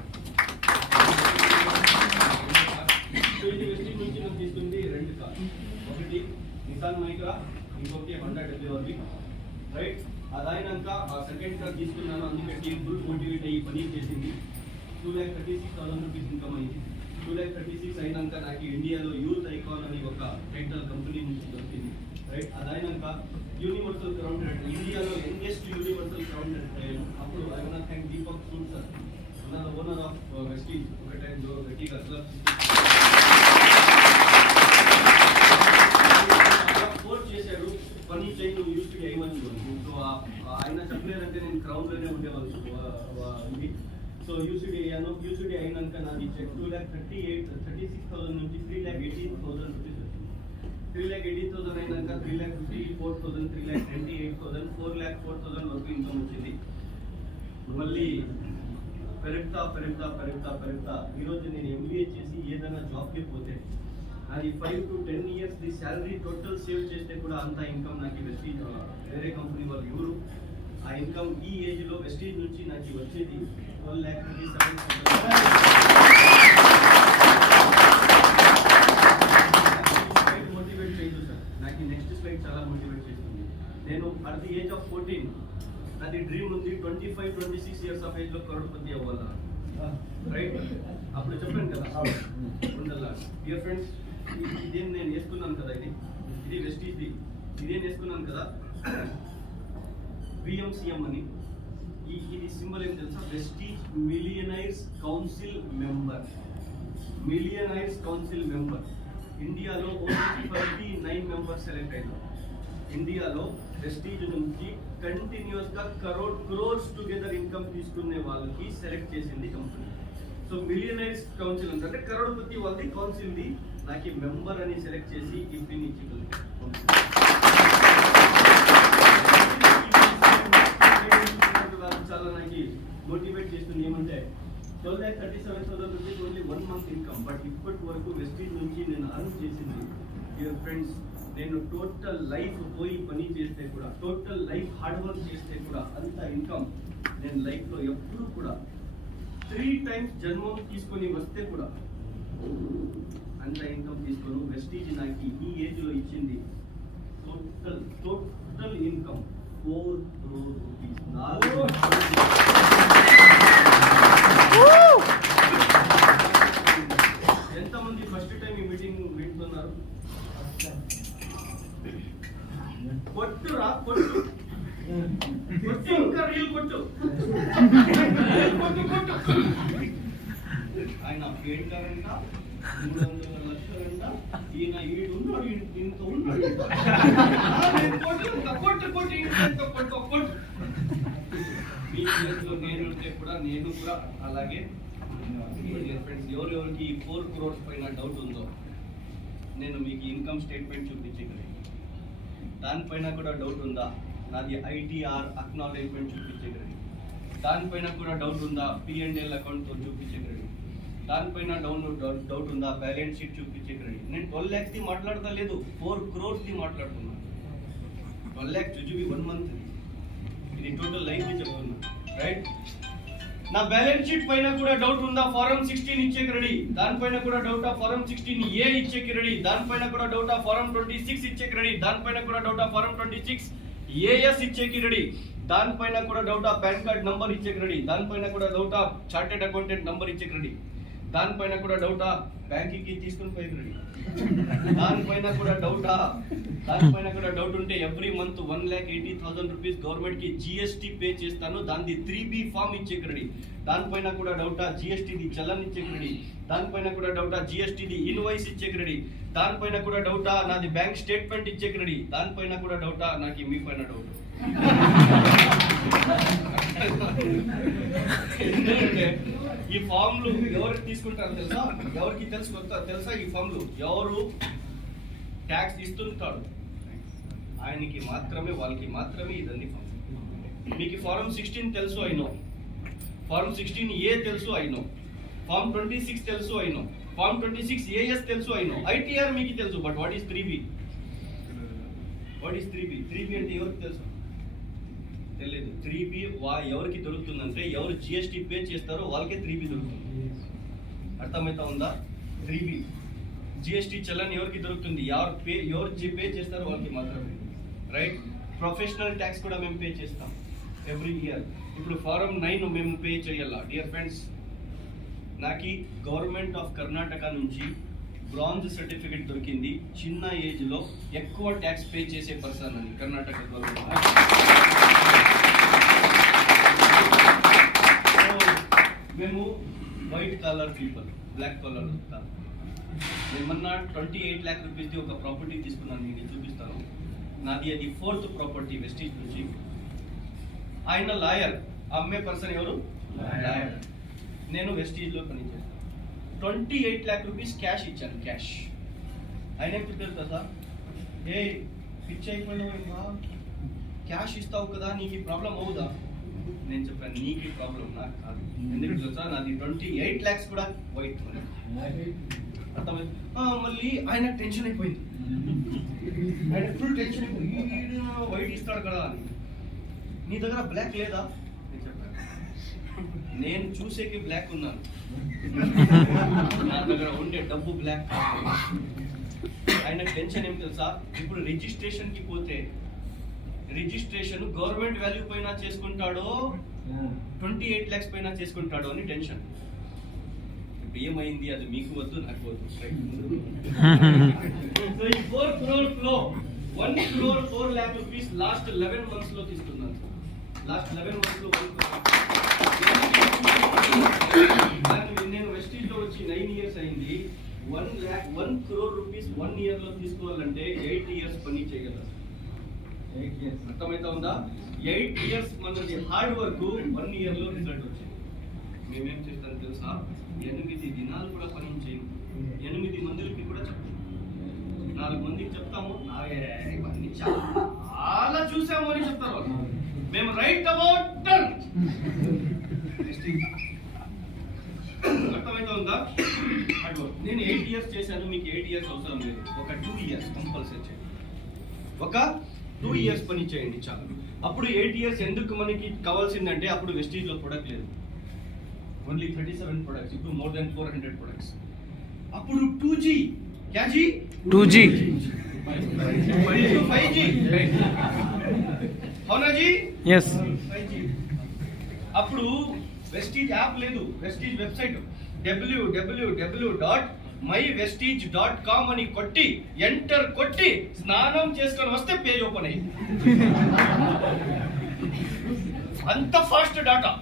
సో ఇది ప్రెస్టీజ్ నుంచి నేను తీసుకుంది రెండు కార్, ఒకటి నిసాన్ మైక్రా, ఇంకొకటి Honda WR, రైట్. అదైనాక ఆ సెకండ్ కార్ తీసుకున్నాను. అందుకే టీం ఫుల్ మోటివేట్ అయ్యి పని చేసింది. 2,36,000 రూపీస్ ఇన్కమ్ అయింది. 2,36,000 అయినాక నాకు ఇండియాలో యూత్ ఐకాన్ అని ఒక టైటిల్ కంపెనీ నుంచి దొరికింది, రైట్. అదైనాక యూనివర్సల్ క్రౌన్ ఇండియాలో యంగెస్ట్ యూనివర్సల్ క్రౌన్ అయ్యాను. అప్పుడు I want to thank Deepak sued sir, owner of Vestige. ఒక టైం గట్టిగా సపోర్ట్ చేశాడు. పని చేయను యూస్ టు అయ్యమని. సో ఆయన చెప్పలేదంటే నేను క్రౌన్ లోనే ఉండేవాళ్ళు. సో యూసీడీ అయ్యాను. యూసీడీ అయినాక నాది చెక్ 2,36,000 నుంచి 3,18,000 రూపీస్ వచ్చింది. 3,18,000 అయినాక 3,54,000, 3,28,000, 4,04,000 వరకు ఇన్కమ్ వచ్చింది. మళ్ళీ పెరుగుతా ఈరోజు నేను ఎంబీఏ చేసి ఏదైనా జాబ్కి పోతే అది 5 to 10 years the salary total save చేస్తే కూడా అంత ఇన్కమ్ నాకు వెస్టీజ్ వేరే కంపెనీ వాళ్ళు ఎవరు. ఆ ఇన్కమ్ ఈ ఏజ్ లో వెస్టీజ్ నుంచి నాకు వచ్చేది 12,37,000. మోటివేట్ చేయదు సార్, నాకు నెక్స్ట్ స్లైడ్ చాలా మోటివేట్ చేస్తుంది. నేను అట్ ది ఏజ్ ఆఫ్ 14 నాది డ్రీమ్ ఉంది 25-26 years ఆఫ్ ఏజ్ లో కరోడ్పతి అవ్వాలా, రైట్. అప్పుడు చెప్పాను కదా ఉండాలా. డియర్ ఫ్రెండ్స్, ఇదేం నేను వేసుకున్నాను కదా, ఇది వెస్టీజ్ది. ఇదేం వేసుకున్నాను కదా VMCM అని. ఇది సింబల్ ఏం తెలుసా? Vestige millionaires council member. ఇండియాలో 39 మెంబర్స్ సెలెక్ట్ అయినారు. ఇండియాలో వెస్టీజ్ నుంచి కంటిన్యూస్ గా క్రోర్స్ టుగెదర్ ఇన్కమ్ తీసుకునే వాళ్ళకి సెలెక్ట్ చేసింది కంపెనీ. సో మిలియనైర్స్ కౌన్సిల్ అంటే కరోడ్పతి వాళ్ళది కౌన్సిల్ ది నాకు మెంబర్ అని సెలెక్ట్ చేసి గిఫ్ట్ ఇచ్చింది. చాలా నాకు మోటివేట్ చేస్తుంది. ఏమంటే 12,37,000 rupees only 1 month income. But ఇప్పటి వరకు వెస్టీజ్ నుంచి నేను అర్న్ చేసింది, డియర్ ఫ్రెండ్స్, నేను టోటల్ లైఫ్ పోయి పని చేస్తే కూడా, టోటల్ లైఫ్ హార్డ్ వర్క్ చేస్తే కూడా అంత ఇన్కమ్ నేను లైఫ్ లో ఎప్పుడు కూడా 3 times జన్మం తీసుకొని వస్తే కూడా అంత ఇన్కమ్ తీసుకొని వెస్టీజ్ నాకు ఈ ఏజ్ లో ఇచ్చింది. Total income 4 crore rupees. ఎంతమంది ఫస్ట్ టైం ఈ మీటింగ్ వింటున్నారు? కొట్టురా కొట్టు, ఇంకా రీల్ కొట్టు. ఆయన పేంటారంట, 300 లక్షలంట, ఈయన ఈడున్నాడు, ఇంత ఉన్నాడు. మీ ప్లేస్లో నేను కూడా అలాగే. ఫ్రెండ్స్, ఎవరెవరికి ఈ 4 crores పైన డౌట్ ఉందో నేను మీకు ఇన్కమ్ స్టేట్మెంట్ చూపించగలను. దానిపైన కూడా డౌట్ ఉందా? నాది ITR అక్నాలెడ్జ్మెంట్ చూపించగలను. దానిపైన కూడా డౌట్ ఉందా? P&L అకౌంట్ చూపించగలను. దానిపైన డౌట్ ఉందా? బ్యాలెన్స్ షీట్ చూపించగలను. నేను 12 lakhs ది మాట్లాడతా లేదు, 4 crores ది మాట్లాడుతున్నాను. 12 lakhs జుజుబి 1 month, ఇది టోటల్ లైఫ్ ది చెప్తున్నా, రైట్. నా బ్యాలెన్స్ షీట్ పైన కూడా డౌట్ ఉందా? ఫారం 16 ఇచ్చేకి రెడీ. దానిపైన కూడా డౌటా? ఫారం 16A ఇచ్చేకి రెడీ. దానిపైన కూడా డౌటా? ఫారం 26 ఇచ్చేకి రెడీ. దానిపైన కూడా డౌటా? ఫారం 26AS ఇచ్చేకి రెడీ. దానిపైన కూడా డౌటా? పాన్ కార్డ్ నంబర్ ఇచ్చేకి రెడీ. దానిపైన కూడా డౌటా? చార్టెడ్ అకౌంటెంట్ నంబర్ ఇచ్చేకి రెడీ. దానిపైన కూడా డౌటా? బ్యాంకింగ్ తీసుకుని పోయి రెడీ. దానిపైన కూడా డౌట్ ఉంటే ఎవ్రీ మంత్ 1,80,000 రూపీస్ గవర్నమెంట్ కి GST పే చేస్తాను. దాన్ని 3B ఫామ్ ఇచ్చేకి రెడీ. దానిపైన కూడా డౌటా? GST ది చలన్ ఇచ్చేకి రెడీ. దానిపైన కూడా డౌటా? GST ది ఇన్వాయిస్ ఇచ్చేకి రెడీ. దానిపైన కూడా డౌటా? నాది బ్యాంక్ స్టేట్మెంట్ ఇచ్చేకి రెడీ. దానిపైన కూడా డౌటా? నాకు మీ పైన డౌట్. ఎందుకంటే ఈ ఫామ్లు ఎవరికి తీసుకుంటారో తెలుసా? ఎవరికి తెలుసా ఈ ఫామ్లు ఎవరు ట్యాక్స్ ఇస్తుంటాడు ఆయనకి మాత్రమే, వాళ్ళకి మాత్రమే ఇదన్నీ ఫామ్. మీకు ఫారం 16 తెలుసు అయినో, ఫారం 16A తెలుసు అయినో, ఫామ్ 26 తెలుసు అయినో, ఫామ్ 26AS తెలుసు అయినో, ITR మీకు తెలుసు. But what is 3B? What is 3B? 3B అంటే ఎవరికి తెలుసు? తెలియదు. 3B ఎవరికి దొరుకుతుందంటే ఎవరు GST పే చేస్తారో వాళ్ళకే 3B దొరుకుతుంది. అర్థమవుతా ఉందా? 3B GST చలన్ ఎవరికి దొరుకుతుంది? ఎవరు పే చేస్తారో వాళ్ళకి మాత్రమే, రైట్? ప్రొఫెషనల్ ట్యాక్స్ కూడా మేము పే చేస్తాం ఎవ్రీ ఇయర్. ఇప్పుడు ఫారం 9 మేము పే చేయాలా? డియర్ ఫ్రెండ్స్, నాకు గవర్నమెంట్ ఆఫ్ కర్ణాటక నుంచి బ్రాంజ్ సర్టిఫికెట్ దొరికింది. చిన్న ఏజ్ లో ఎక్కువ ట్యాక్స్ పే చేసే పర్సన్ అని కర్ణాటక గవర్నమెంట్. మేము white collar people, black collar కాదు. ఏమన్నా 28 lakh రూపీస్ది ఒక ప్రాపర్టీ తీసుకున్నాను, మీకు చూపిస్తాను. నాది అది 4th ప్రాపర్టీ వెస్టీజ్ నుంచి. ఆయన లాయర్, అమ్మే పర్సన్ ఎవరు? లాయర్. నేను వెస్టీజ్లో పనిచేస్తాను. 28 lakh రూపీస్ క్యాష్ ఇచ్చాను, క్యాష్. ఆయన ఏం చెప్పారు కదా, ఏ పిచ్ అయిపోయినా క్యాష్ ఇస్తావు కదా, నీకు ప్రాబ్లం అవుదా? నేను చెప్పాను, నీకు ప్రాబ్లం, నాకు కాదు. ఎందుకు తెలుసా? నాది 28 lakhs కూడా వైట్. అర్థమైంది. మళ్ళీ ఆయన టెన్షన్ అయిపోయింది, ఆయన ఫుల్ టెన్షన్ అయిపోయింది, వైట్ ఇస్తాడు కదా అని. నీ దగ్గర బ్లాక్ లేదా? నేను చెప్పాను, నేను చూసేకి బ్లాక్ ఉన్నాను, నా దగ్గర ఉండే డబ్బు బ్లాక్. ఆయన టెన్షన్ ఏం తెలుసా? ఇప్పుడు రిజిస్ట్రేషన్ కి పోతే రిజిస్ట్రేషన్ గవర్నమెంట్ వాల్యూ పైన చేసుకుంటాడో 28 lakhs పైన చేసుకుంటాడో అని టెన్షన్. ఏమైంది? అది మీకు వద్దు, నాకు వద్దు. సో ఈ 4 crore లో 1 crore 4 lakh rupees last 11 months లో తీసుకున్నాను. లాస్ట్ 11 months లో నేను వెస్టీజ్ లో వచ్చి 9 years అయింది. 1 crore rupees 1 year లో తీసుకోవాలంటే 8 years పని చేయగలరు. 8 years అర్థమైతే ఉందా? 8 years మనది హార్డ్ వర్క్ 1 year లో రిజల్ట్ వచ్చింది. మేమేం చేస్తాను తెలుసా? 8 దినాలు కూడా పని చేయము. 8 మందికి కూడా చెప్తాము, 4 మందికి చెప్తాము, ఇవన్నీ చాలా చూసాము అని చెప్తారు. మేము రైట్ అబౌట్ టర్న్. అర్థమైతే ఉందా? నేను 8 years చేశాను, మీకు 8 years అవసరం లేదు. ఒక 2 years కంపల్సరీ చేయండి, ఒక 2 years పని చేయండి చాలు. అప్పుడు 8 years ఎందుకు మనకి కావాల్సిందంటే అప్పుడు వెస్టీజ్ లో ప్రొడక్ట్ లేదు, ఓన్లీ 37 ప్రొడక్ట్స్. ఇప్పుడు మోర్ దెన్ 400 ప్రొడక్ట్స్. అప్పుడు 2G క్యాజీ 2G 5G అవునా జీ? ఎస్. 5G. అప్పుడు వెస్టీజ్ యాప్ లేదు, వెస్టీజ్ వెబ్సైట్ www.mywestige.com అని కొట్టి ఎంటర్ కొట్టి స్నానం చేసుకొని వస్తే పేజ్ ఓపెన్ అయ్యింది. అంత ఫాస్ట్ డాటా.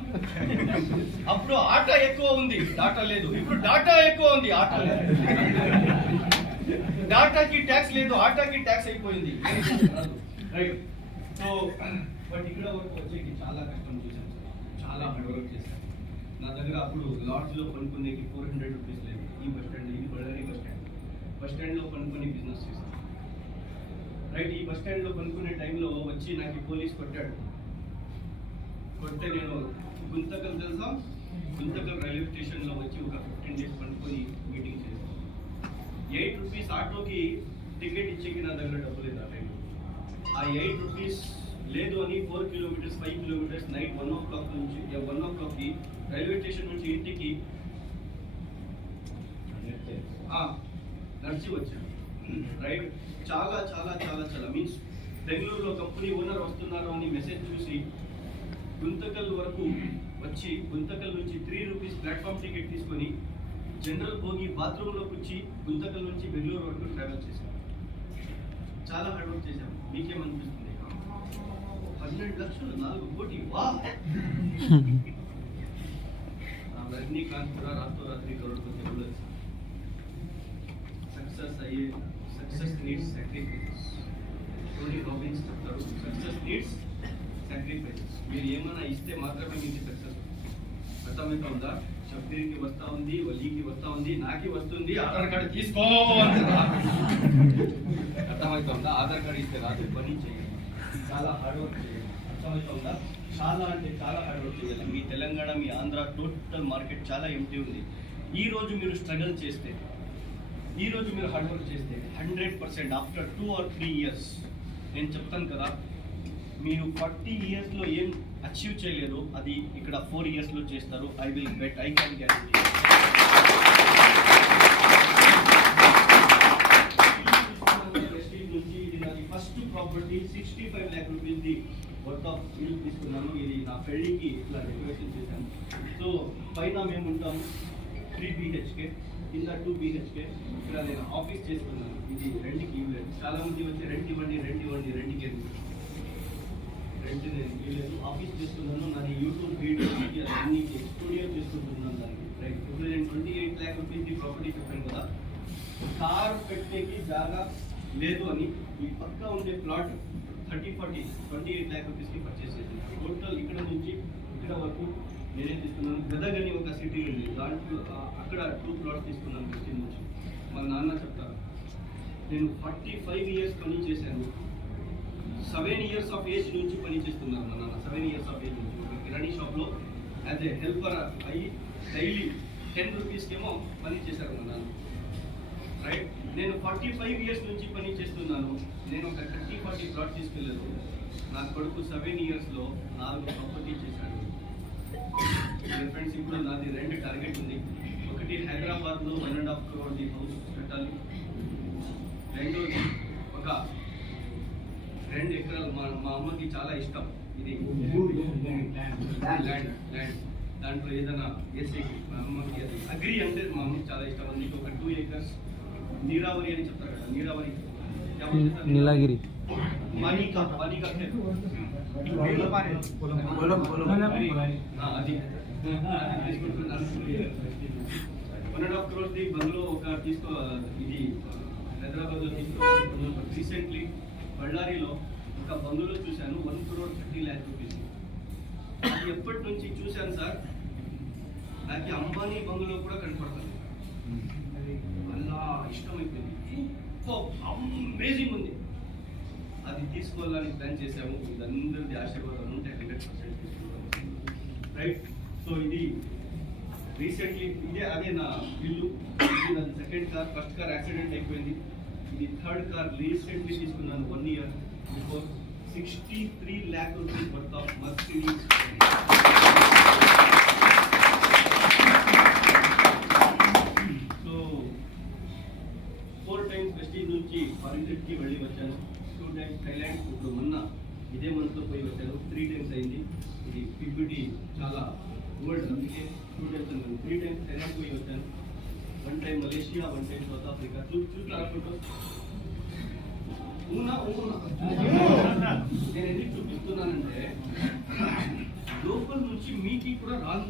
అప్పుడు ఆటా ఎక్కువ ఉంది, డాటా లేదు. ఇప్పుడు డాటా ఎక్కువ ఉంది, ఆటా లేదు. డాటాకి ట్యాక్స్ లేదు, ఆటాకి ట్యాక్స్ అయిపోయింది. రైట్. సో బట్ ఇక్కడ వరకు వచ్చేకి చాలా కష్టం చూసాను, చాలా హార్డ్ వర్క్ చేశాను. నా దగ్గర అప్పుడు లాడ్జ్ లో కొనుక్కునేకి 400 రూపీస్ లేదు. ఈ బస్ స్టాండ్, ఇది బళ్ళారి బస్ స్టాండ్ లో కొనుక్కొని బిజినెస్ చేశాను. రైట్. ఈ బస్ స్టాండ్ లో కొనుక్కునే టైంలో వచ్చి నాకు పోలీస్ కొట్టాడు. కొడితే నేను గుంతకల్ తెలుసా, గుంతకల్ రైల్వే స్టేషన్ లో వచ్చి ఒక 15 days పనుకొని మీటింగ్ చేశాను. 8 rupees ఆటోకి టికెట్ ఇచ్చేకి నా దగ్గర డబ్బు లేదు. ఆ 8 rupees లేదు అని 4 kilometers 5 kilometers నైట్ 1 o'clock నుంచి 1 o'clock కి రైల్వే స్టేషన్ నుంచి ఇంటికి నడిచి వచ్చాను. రైట్. చాలా చాలా చాలా చాలా మీన్స్ బెంగళూరులో కంపెనీ ఓనర్ వస్తున్నారు అని మెసేజ్ చూసి గుంతకల్ వరకు వచ్చి గుంతకల్ నుంచి 3 rupees ప్లాట్ఫామ్ టికెట్ తీసుకొని జనరల్ భోగి బాత్రూంలోకి వచ్చి గుంతకల్ నుంచి బెంగళూరు వరకు ట్రావెల్ చేశాను. చాలా హార్డ్ వర్క్ చేశాను. మీకేమనిపిస్తుంది? 12 లక్షలు 4 కోటి వా! రజనీకాంత్ కూడా రాత్రి కరోడ్పతి కూడా success needs sacrifice. Tony Robbins చెప్తారు, సక్సెస్ నీడ్స్ సాక్రిఫైసెస్. మీరు ఏమైనా ఇస్తే మాత్రమే మీకు సక్సెస్. అర్థమైతే ఉందా? షబ్బీర్కి వస్తా ఉంది, వలీకి వస్తా ఉంది, నాకి వస్తుంది, ఆధార్ కార్డు తీసుకో అంటారా? అర్థమైతే ఉందా? ఆధార్ కార్డు ఇస్తే రాదు, పని చేయాలి, చాలా హార్డ్ వర్క్ చేయాలి. అర్థమైతే ఉందా? చాలా అంటే చాలా హార్డ్ వర్క్ చేయాలి. మీ తెలంగాణ, మీ ఆంధ్ర టోటల్ మార్కెట్ చాలా ఎంటీ ఉంది. ఈ రోజు మీరు స్ట్రగుల్ చేస్తే, ఈ రోజు మీరు హార్డ్ వర్క్ చేస్తే 100% ఆఫ్టర్ 2 or 3 years, నేను చెప్తాను కదా, మీరు 40 yearsలో ఏం అచీవ్ చేయలేరు, అది ఇక్కడ 4 yearsలో చేస్తారు. I will bet, I can guarantee. నుంచి ఇది నాది first property. 65 lakh rupees the worth of ఇల్లు తీసుకున్నాను. ఇది నా పెళ్ళికి ఇట్లా డెకరేషన్ చేశాను. సో పైన మేము ఉంటాము 3 BHK, కింద 2 BHK. ఇక్కడ నేను ఆఫీస్ చేసుకున్నాను. ఇది రెంట్కి ఇవ్వలేదు. చాలా మంది వచ్చి రెంట్ ఇవ్వండి, రెంట్కి రెంట్ నేను ఇవ్వలేదు. ఆఫీస్ చేసుకున్నాను. నాది యూట్యూబ్ వీడియోకి అన్ని స్టూడియో చేసుకుంటున్నాను దానికి. రైట్, ఇప్పుడు నేను 28 lakh rupees ది ప్రాపర్టీ చెప్పాను కదా. కార్ పెట్టేకి జాగా లేదు అని ఈ పక్క ఉండే ప్లాట్ 28 lakh rupees కి పర్చేస్ చేసింది. టోటల్ ఇక్కడ నుంచి ఇక్కడ వరకు నేనే తీసుకున్నాను. గదగ్ అని ఒక సిటీ ఉంది, దాంట్లో అక్కడ 2 plots తీసుకున్నాను సిటీ నుంచి. మా నాన్న చెప్తారు, నేను 45 years పని చేశాను. 7 years ఆఫ్ ఏజ్ నుంచి పని చేస్తున్నాను మా నాన్న. 7 years ఆఫ్ ఏజ్ నుంచి ఒక కిరాణీ షాప్లో యాజ్ ఏ హెల్పర్ అయ్యి డైలీ 10 rupeesకేమో పని చేశారు మా నాన్న. రైట్, నేను 45 years నుంచి పని చేస్తున్నాను. నేను ఒక 30-40 ప్లాట్ తీసుకెళ్ళాను. నా కొడుకు 7 yearsలో 4 ప్రాపర్టీ చేశాడు. ఫ్రెండ్స్, ఇప్పుడు నాది 2 టార్గెట్ ఉంది. ఒకటి హైదరాబాద్లో 1.5 crore హౌస్ కట్టాలి. రెండోది ఒక 2 ఎకరాలు మా అమ్మకి చాలా ఇష్టం. ఇది ల్యాండ్ దాంట్లో ఏదైనా వేసేకి మా అమ్మకి అది అగ్రి అంటే మా అమ్మకి చాలా ఇష్టం. అందుకే ఒక 2 acres నీరావరి అని చెప్తారు కదా, నీరావరి నీలగిరి పానీకా అది 1.5 crore ది బంగ్లో ఒక ఇది హైదరాబాద్లో తీసుకున్నాను. రీసెంట్లీ బళ్ళారిలో ఒక బంగ్లో చూశాను, 1.30 lakh rupees. అది ఎప్పటి నుంచి చూశాను సార్, నాకు అంబానీ బంగ్లో కూడా కనపడుతుంది. అలా ఇష్టమైపోయింది, అమేజింగ్ ఉంది. అది తీసుకోవాలని ప్లాన్ చేసాము. ఇదందరిది ఆశీర్వాదం ఉంటే 100% తీసుకుంటాము. రైట్, సో ఇది రీసెంట్లీ అదే నా ఇల్లు. ఇది నాది 2nd car. First car accident అయిపోయింది. ఇది 3rd కార్ రీసెంట్లీ తీసుకున్నాను 1 year before. 63 lakh rupees worth of Mercedes. So 4 times Vestige నుంచి ఫారిన్కి వెళ్ళి వచ్చాను. 2 times థైలాండ్. ఇప్పుడు మొన్న ఇదే మంత్లో పోయి వచ్చాను. 3 times అయింది. ఇది పిబిడి చాలా వరల్డ్, అందుకే 2 times అన్నాను. 3 times థైలాండ్ పోయి వచ్చాను. 1 time Malaysia, 1 time south Africa. చూస్తారా ఫోటోస్? నేను ఎందుకు చూపిస్తున్నానంటే లోపల నుంచి మీకు కూడా రాను.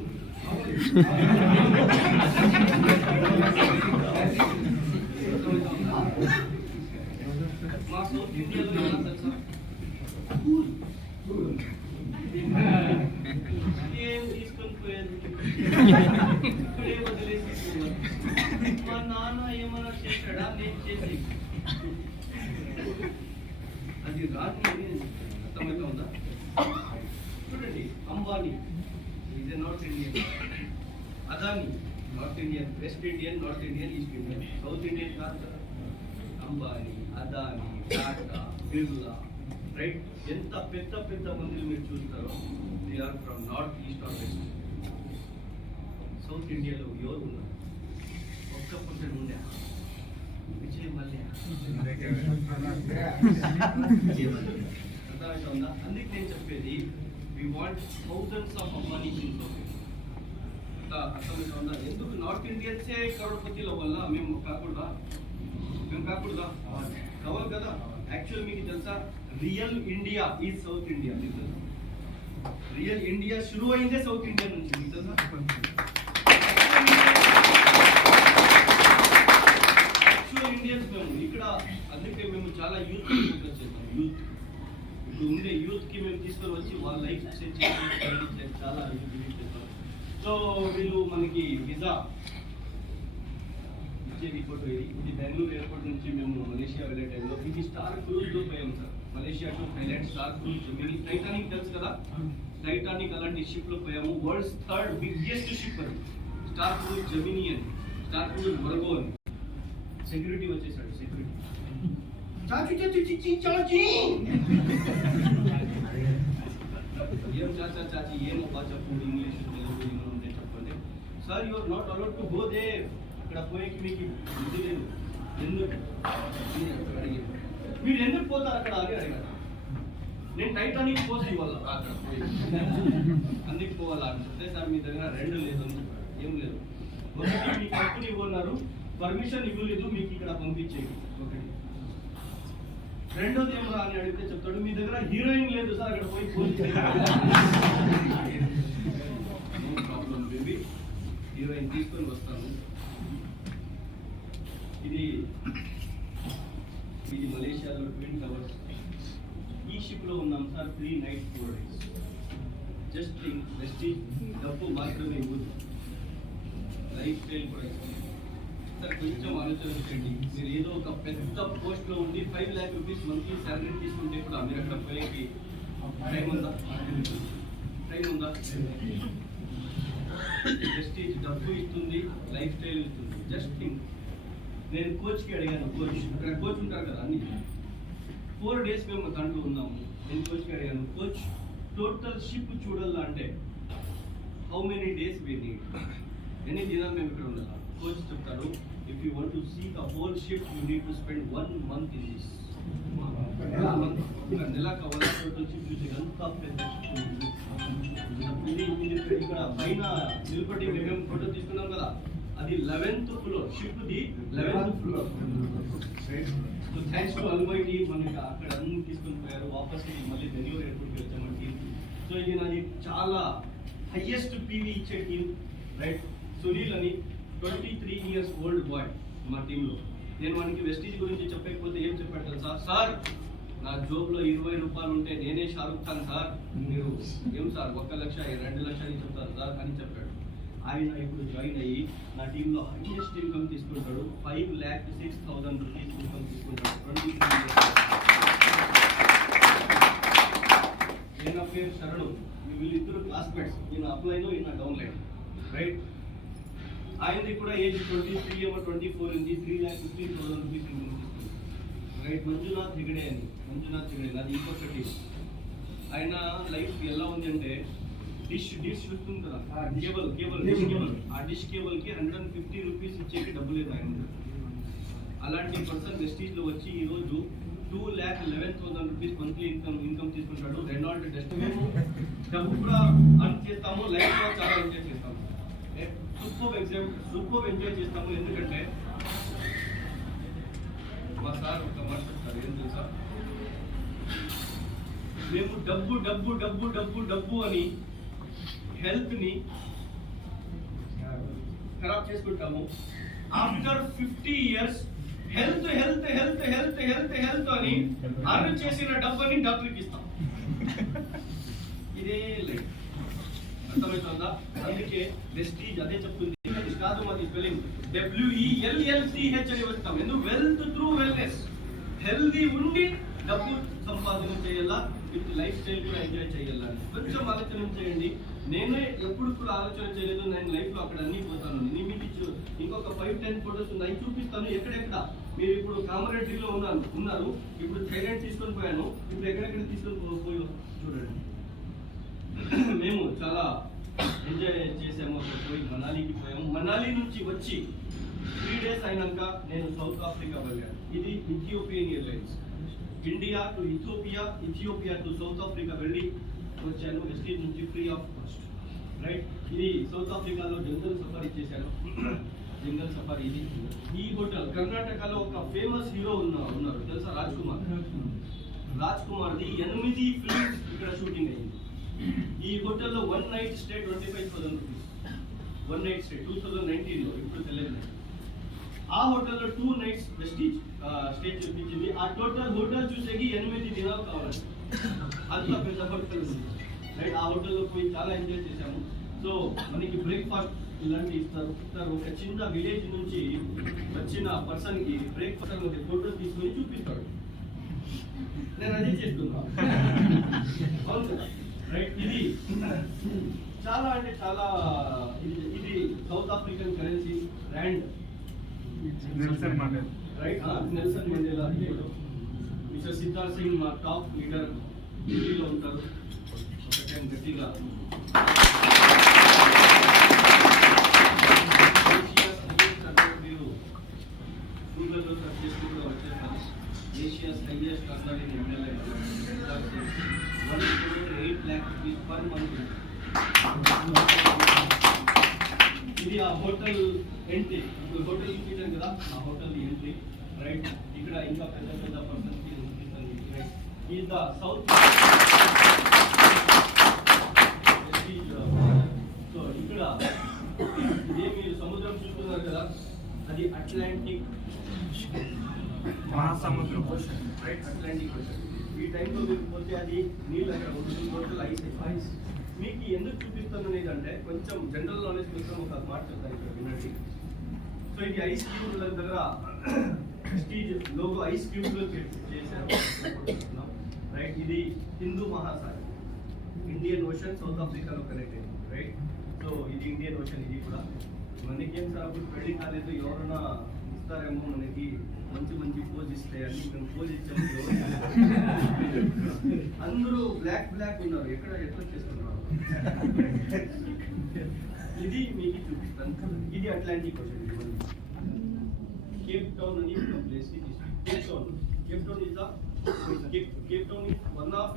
మా సౌత్ ఇండియాలో ఎలా తెలుసా, ఏం తీసుకొని పోయేది ఇక్కడే వదిలేసి. మా నాన్న ఏమైనా చేశాడా? నేను చేసి అది రాని. అర్థమైతే ఉందా? చూడండి, Ambani is a North Indian, Adani North Indian, West Indian, North Indian, East Indian. South Indian కాదు కదా. అంబానీ, అదానీ, టాటా, బిర్లా. రైట్, ఎంత పెద్ద పెద్ద మందిని మీరు చూస్తారో they are from North, East or West. South ఇండియాలో ఎవరు ఉన్నారు? 1% ఉండే విజయ్ మల్య. అర్థమవుతుందా? అందుకే నేను చెప్పేది, we want thousands of Ambanis in South India. అర్థమవుతుందా? ఎందుకు నార్త్ ఇండియన్సే కరోడ్పతిల వల్ల మేము కాకూడదా? కావాలి కదా. యాక్చువల్ మీకు తెలుసా, real India is south India. మీకు తెలుసా? రియల్ ఇండియా షురు అయిందే సౌత్ ఇండియా నుంచి. మీకు తెలుసా? ఇండియన్స్ మేము ఇక్కడ. అందుకే మేము చాలా యూత్ ఫోకస్ చేస్తాం. యూత్ ఇప్పుడు ఉండే యూత్ కి మేము తీసుకొని వచ్చి వాళ్ళ లైఫ్ చాలా సో వీళ్ళు మనకి వీసా ఇచ్చే రిపోర్ట్ ఇది బెంగళూరు ఎయిర్పోర్ట్ నుంచి మేము మలేషియా వెళ్ళే టైంలో ఇది స్టార్ క్రూజ్లో పోయాం sir. Malaysia to Thailand star cruise. మీరు టైటానిక్ తెలుసు కదా, టైటానిక్ అలాంటి షిప్ లో పోయాము. వరల్డ్స్ థర్డ్ బిగ్గెస్ట్ షిప్ అది స్టార్ క్రూజ్ జెమినీ అని, స్టార్ క్రూజ్ వరగో అని. సెక్యూరిటీ వచ్చేసాడు. సెక్యూరిటీ చాచు చాచు చిచ్చి చాచి ఏం చాచా చాచి ఏం అబ్బా చెప్పు, ఇంగ్లీష్ తెలుగు ఉంటే చెప్పండి. Sir you are not allowed to go there. అక్కడ పోయేకి మీకు బుద్ధి లేదు. ఎందుకు మీరు ఎందుకు పోతారు అక్కడ అని అడిగారు. నేను టైటానిక్ పోసి ఇవ్వాలి అక్కడ పోయి అందుకు పోవాలా అని చెప్తే, సార్ మీ దగ్గర రెండు లేదు అని చెప్పారు. ఏం లేదు, ఒకటి మీ కంపెనీ ఇవ్వన్నారు, పర్మిషన్ ఇవ్వలేదు మీకు ఇక్కడ పంపించేది ఒకటి. రెండోది ఏం రా అని అడిగితే చెప్తాడు, మీ దగ్గర హీరోయిన్ లేదు సార్ అక్కడ పోయి ప్రాబ్లం బేబీ, హీరోయిన్ తీసుకొని వస్తాను. ఇది మలేషియాలో ట్విన్ టవర్స్. ఈ షిప్ లో ఉన్నాం sir 3 nights 4 days. Just Vestige డబ్బు మాత్రమే ఇవ్వదు, లైఫ్ స్టైల్ కూడా ఇస్తుంది సార్. కొంచెం ఆలోచించండి, మీరు ఏదో ఒక పెద్ద పోస్ట్ లో ఉండి 5 lakh rupees మంత్లీ శాలరీ తీసుకుంటే కూడా మీరు అక్కడ పోయేకి టైం ఉందా? వెస్టీజ్ డబ్బు ఇస్తుంది, లైఫ్ స్టైల్ ఇస్తుంది. Just think. నేను కోచ్కి అడిగాను, కోచ్ ఇక్కడ కోచ్ ఉంటారు కదా అన్ని 4 days మేము దాంట్లో ఉన్నాము. నేను కోచ్కి అడిగాను, కోచ్ టోటల్ షిప్ చూడాలా అంటే how many days we need, ఎన్ని దినాలు మేము ఇక్కడ ఉండాలా? కోచ్ చెప్తారు, if you want to see the whole ship you need to spend 1 month in this. నెల కావాలి టోటల్ షిప్ చూసి అంత పెద్ద ఇక్కడ పైన నిలబడి మేము ఫోటో తీసుకున్నాం కదా, అది 11th floor, ship the 11th floor. So thanks to almighty మనకి అక్కడ అన్ని తీసుకొని పోయారు. వాపస్ మళ్ళీ బెంగళూరు ఎయిర్పోర్ట్కి వచ్చాము టీమ్. సో ఇది నాది చాలా హైయెస్ట్ పీవీ ఇచ్చే టీమ్, రైట్. సునీల్ అని 23 years old బాయ్ మా టీంలో. నేను వానికి వెస్టీజ్ గురించి చెప్పకపోతే ఏం చెప్పాడు తెలుసా? సార్ నా జోబ్లో 20 రూపాయలు ఉంటే నేనే షారుఖ్ ఖాన్ సార్, మీరు ఏం సార్ 1 లక్ష 2 లక్షలు చెప్తారు సార్ అని చెప్పాడు. ఆయన ఇప్పుడు జాయిన్ అయ్యి నా టీంలో హైయెస్ట్ ఇన్కమ్ తీసుకుంటాడు. 5,06,000 rupees ఇన్కమ్ తీసుకుంటాడు. 23 years. ఈయన పేరు శరణు. వీళ్ళిద్దరు క్లాస్మేట్స్, ఈయన అప్లైన్ ఈయన డౌన్ లైన్, రైట్. ఆయనది కూడా ఏజ్ 23 or 24 ఉంది. 3,15,000 rupees ఇన్కమ్ తీసుకుంటాడు, రైట్. మంజునాథ్ హెగడే అని, మంజునాథ్ హెగడే నాది ఇంకొక టీం. ఆయన లైఫ్ ఎలా ఉంది అంటే డిష్ చూస్తుంది కదా, కేబుల్ ఆ డిష్ కేబుల్ కి 150 rupees ఇచ్చేకి డబ్బు లేదు ఆయన. అలాంటి పర్సన్ వెస్టీజ్ లో వచ్చి ఈ రోజు 2,11,000 rupees మంత్లీ ఇన్కమ్ తీసుకుంటాడు. రెనాల్డ్ డస్ట్. మేము డబ్బు కూడా అర్న్ చేస్తాము, లైఫ్ కూడా చాలా ఎంజాయ్ చేస్తాము. సూపర్ ఎంజాయ్ చేస్తాము. ఎందుకంటే మా సార్ ఒక మాట చెప్తారు, ఏం తెలుసా? మేము డబ్బు డబ్బు డబ్బు డబ్బు డబ్బు అని హెల్త్ ని ఖరాబ్ చేసుకుంటాము. After 50 years health health health health health health అని అర్న్ చేసిన డబ్బుని డాక్టర్కి ఇస్తాం. ఇదే లైఫ్, అర్థమవుతుందా? అందుకే వెస్టీజ్ అదే చెప్తుంది, కాదు మాది స్పెల్లింగ్ WELLCH అని వస్తాం. ఎందుకు? Wealth through wellness. హెల్దీ ఉండి డబ్బు సంపాదన చేయాలా, విత్ లైఫ్ స్టైల్ కూడా ఎంజాయ్ చేయాలా. కొంచెం ఆలోచన చేయండి. నేనే ఎప్పుడు కూడా ఆలోచన చేయలేదు, నేను లైఫ్ లో అక్కడ అన్ని పోతాను. నేను మీకు ఇంకొక 5-10 ఫోటోస్ ఉన్నాయి, చూపిస్తాను ఎక్కడెక్కడ. మీరు ఇప్పుడు కామారెడ్డిలో ఉన్నారు, ఇప్పుడు థైలాండ్ తీసుకొని పోయాను, ఇప్పుడు ఎక్కడెక్కడ తీసుకొని పోయి చూడండి. మేము చాలా ఎంజాయ్ చేసాము. అక్కడ పోయి మనాలికి పోయాము. మనాలి నుంచి వచ్చి 3 days అయినాక నేను సౌత్ ఆఫ్రికా వెళ్ళాను. ఇది Ethiopian airlines. India to Ethiopia to south Africa వెళ్ళి వచ్చాను. వెస్టీజ్ నుంచి ఫ్రీ ఆఫ్ కాస్ట్, రైట్. ఇది సౌత్ ఆఫ్రికాలో జంగల్ సఫారీ చేశాను. జంగల్ సఫారీ ఇది. ఈ హోటల్ కర్ణాటకలో ఒక ఫేమస్ హీరో ఉన్నారు తెలుసా? రాజ్ కుమార్ది 8 ఫిల్మ్స్ ఇక్కడ షూటింగ్ అయింది. ఈ హోటల్లో 1 night stay 25,000 rupees. 1 night stay 2019లో, ఇప్పుడు తెలియదు. ఆ హోటల్లో 2 nights వెస్టీజ్ స్టే చూపించింది. ఆ టోటల్ హోటల్ చూసేకి 8 దినాలు కావాలి. అంత పెద్ద హోటల్ ఉంది. రైట్. ఆ హోటల్లో పోయి చాలా ఎంజాయ్ చేశాము. సో మనకి బ్రేక్ఫాస్ట్ ఇలాంటి ఇస్తారు. ఒక చిన్న విలేజ్ నుంచి వచ్చిన పర్సన్ కి బ్రేక్ఫాస్ట్ ఫోటో తీసుకొని చూపిస్తాడు. నేను అదే చేస్తున్నా. అవును కదా? రైట్. ఇది చాలా అంటే చాలా ఇది south African currency rand. Nelson Mandela. Right. Nelson Mandela ఇప్పుడు మిస్టర్ సిద్ధార్థ్ సింగ్ మా టాప్ లీడర్ ఢిల్లీలో ఉంటారు. ఒక టైం గట్టిగా మీరు గూగుల్లో సెర్చ్ చేసి కూడా వచ్చేస్తారు. Asia's highest authority MLA 1.8 lakh rupees per month. ఇది ఆ హోటల్ ఎంట్రీ. ఇప్పుడు హోటల్ చూపించాను కదా, ఆ హోటల్ ఎంట్రీ. రైట్. ఇక్కడ ఇంకా పెద్ద పెద్ద పర్సన్స్ ఈ ద సౌత్. సో ఇక్కడ ఇదే మీరు సముద్రం చూస్తున్నారు కదా, అది అట్లాంటిక్ మహాసముద్రం. రైట్. Atlantic ocean. ఈ టైంలో మీరు పోతే అది నీళ్ళు అక్కడ ఉంటుంది. Total ice. మీకు ఎందుకు చూపిస్తాను అనేది అంటే కొంచెం జనరల్ నాలెడ్జ్ కోసం ఒక మాట చెప్తాను ఇక్కడ వినండి. సో ఇది ఐస్ క్యూబ్ దగ్గర ప్రెస్టీజ్ లోగో ఐస్ క్యూబ్ లో చేశారు. రైట్. ఇది Hindu Mahasagar, Indian ocean south ఆఫ్రికాలో కనెక్ట్ అయింది. రైట్. సో ఇది ఇండియన్ ఓషన్. ఇది కూడా మనకి ఏం సార్ అప్పుడు పెళ్లి కాలేదు, ఎవరైనా ఇస్తారేమో మనకి మంచి మంచి పోజ్ ఇస్తే అని మేము పోజ్ ఇచ్చాము. అందరూ బ్లాక్ ఉన్నారు. ఎట్లా చేస్తున్నారు? ఇది మీకు చూపిస్తాను. ఇది అట్లాంటిక్ ఓషన్. కేప్ టౌన్ అని ఒక place. Cape town is the Cape town is one of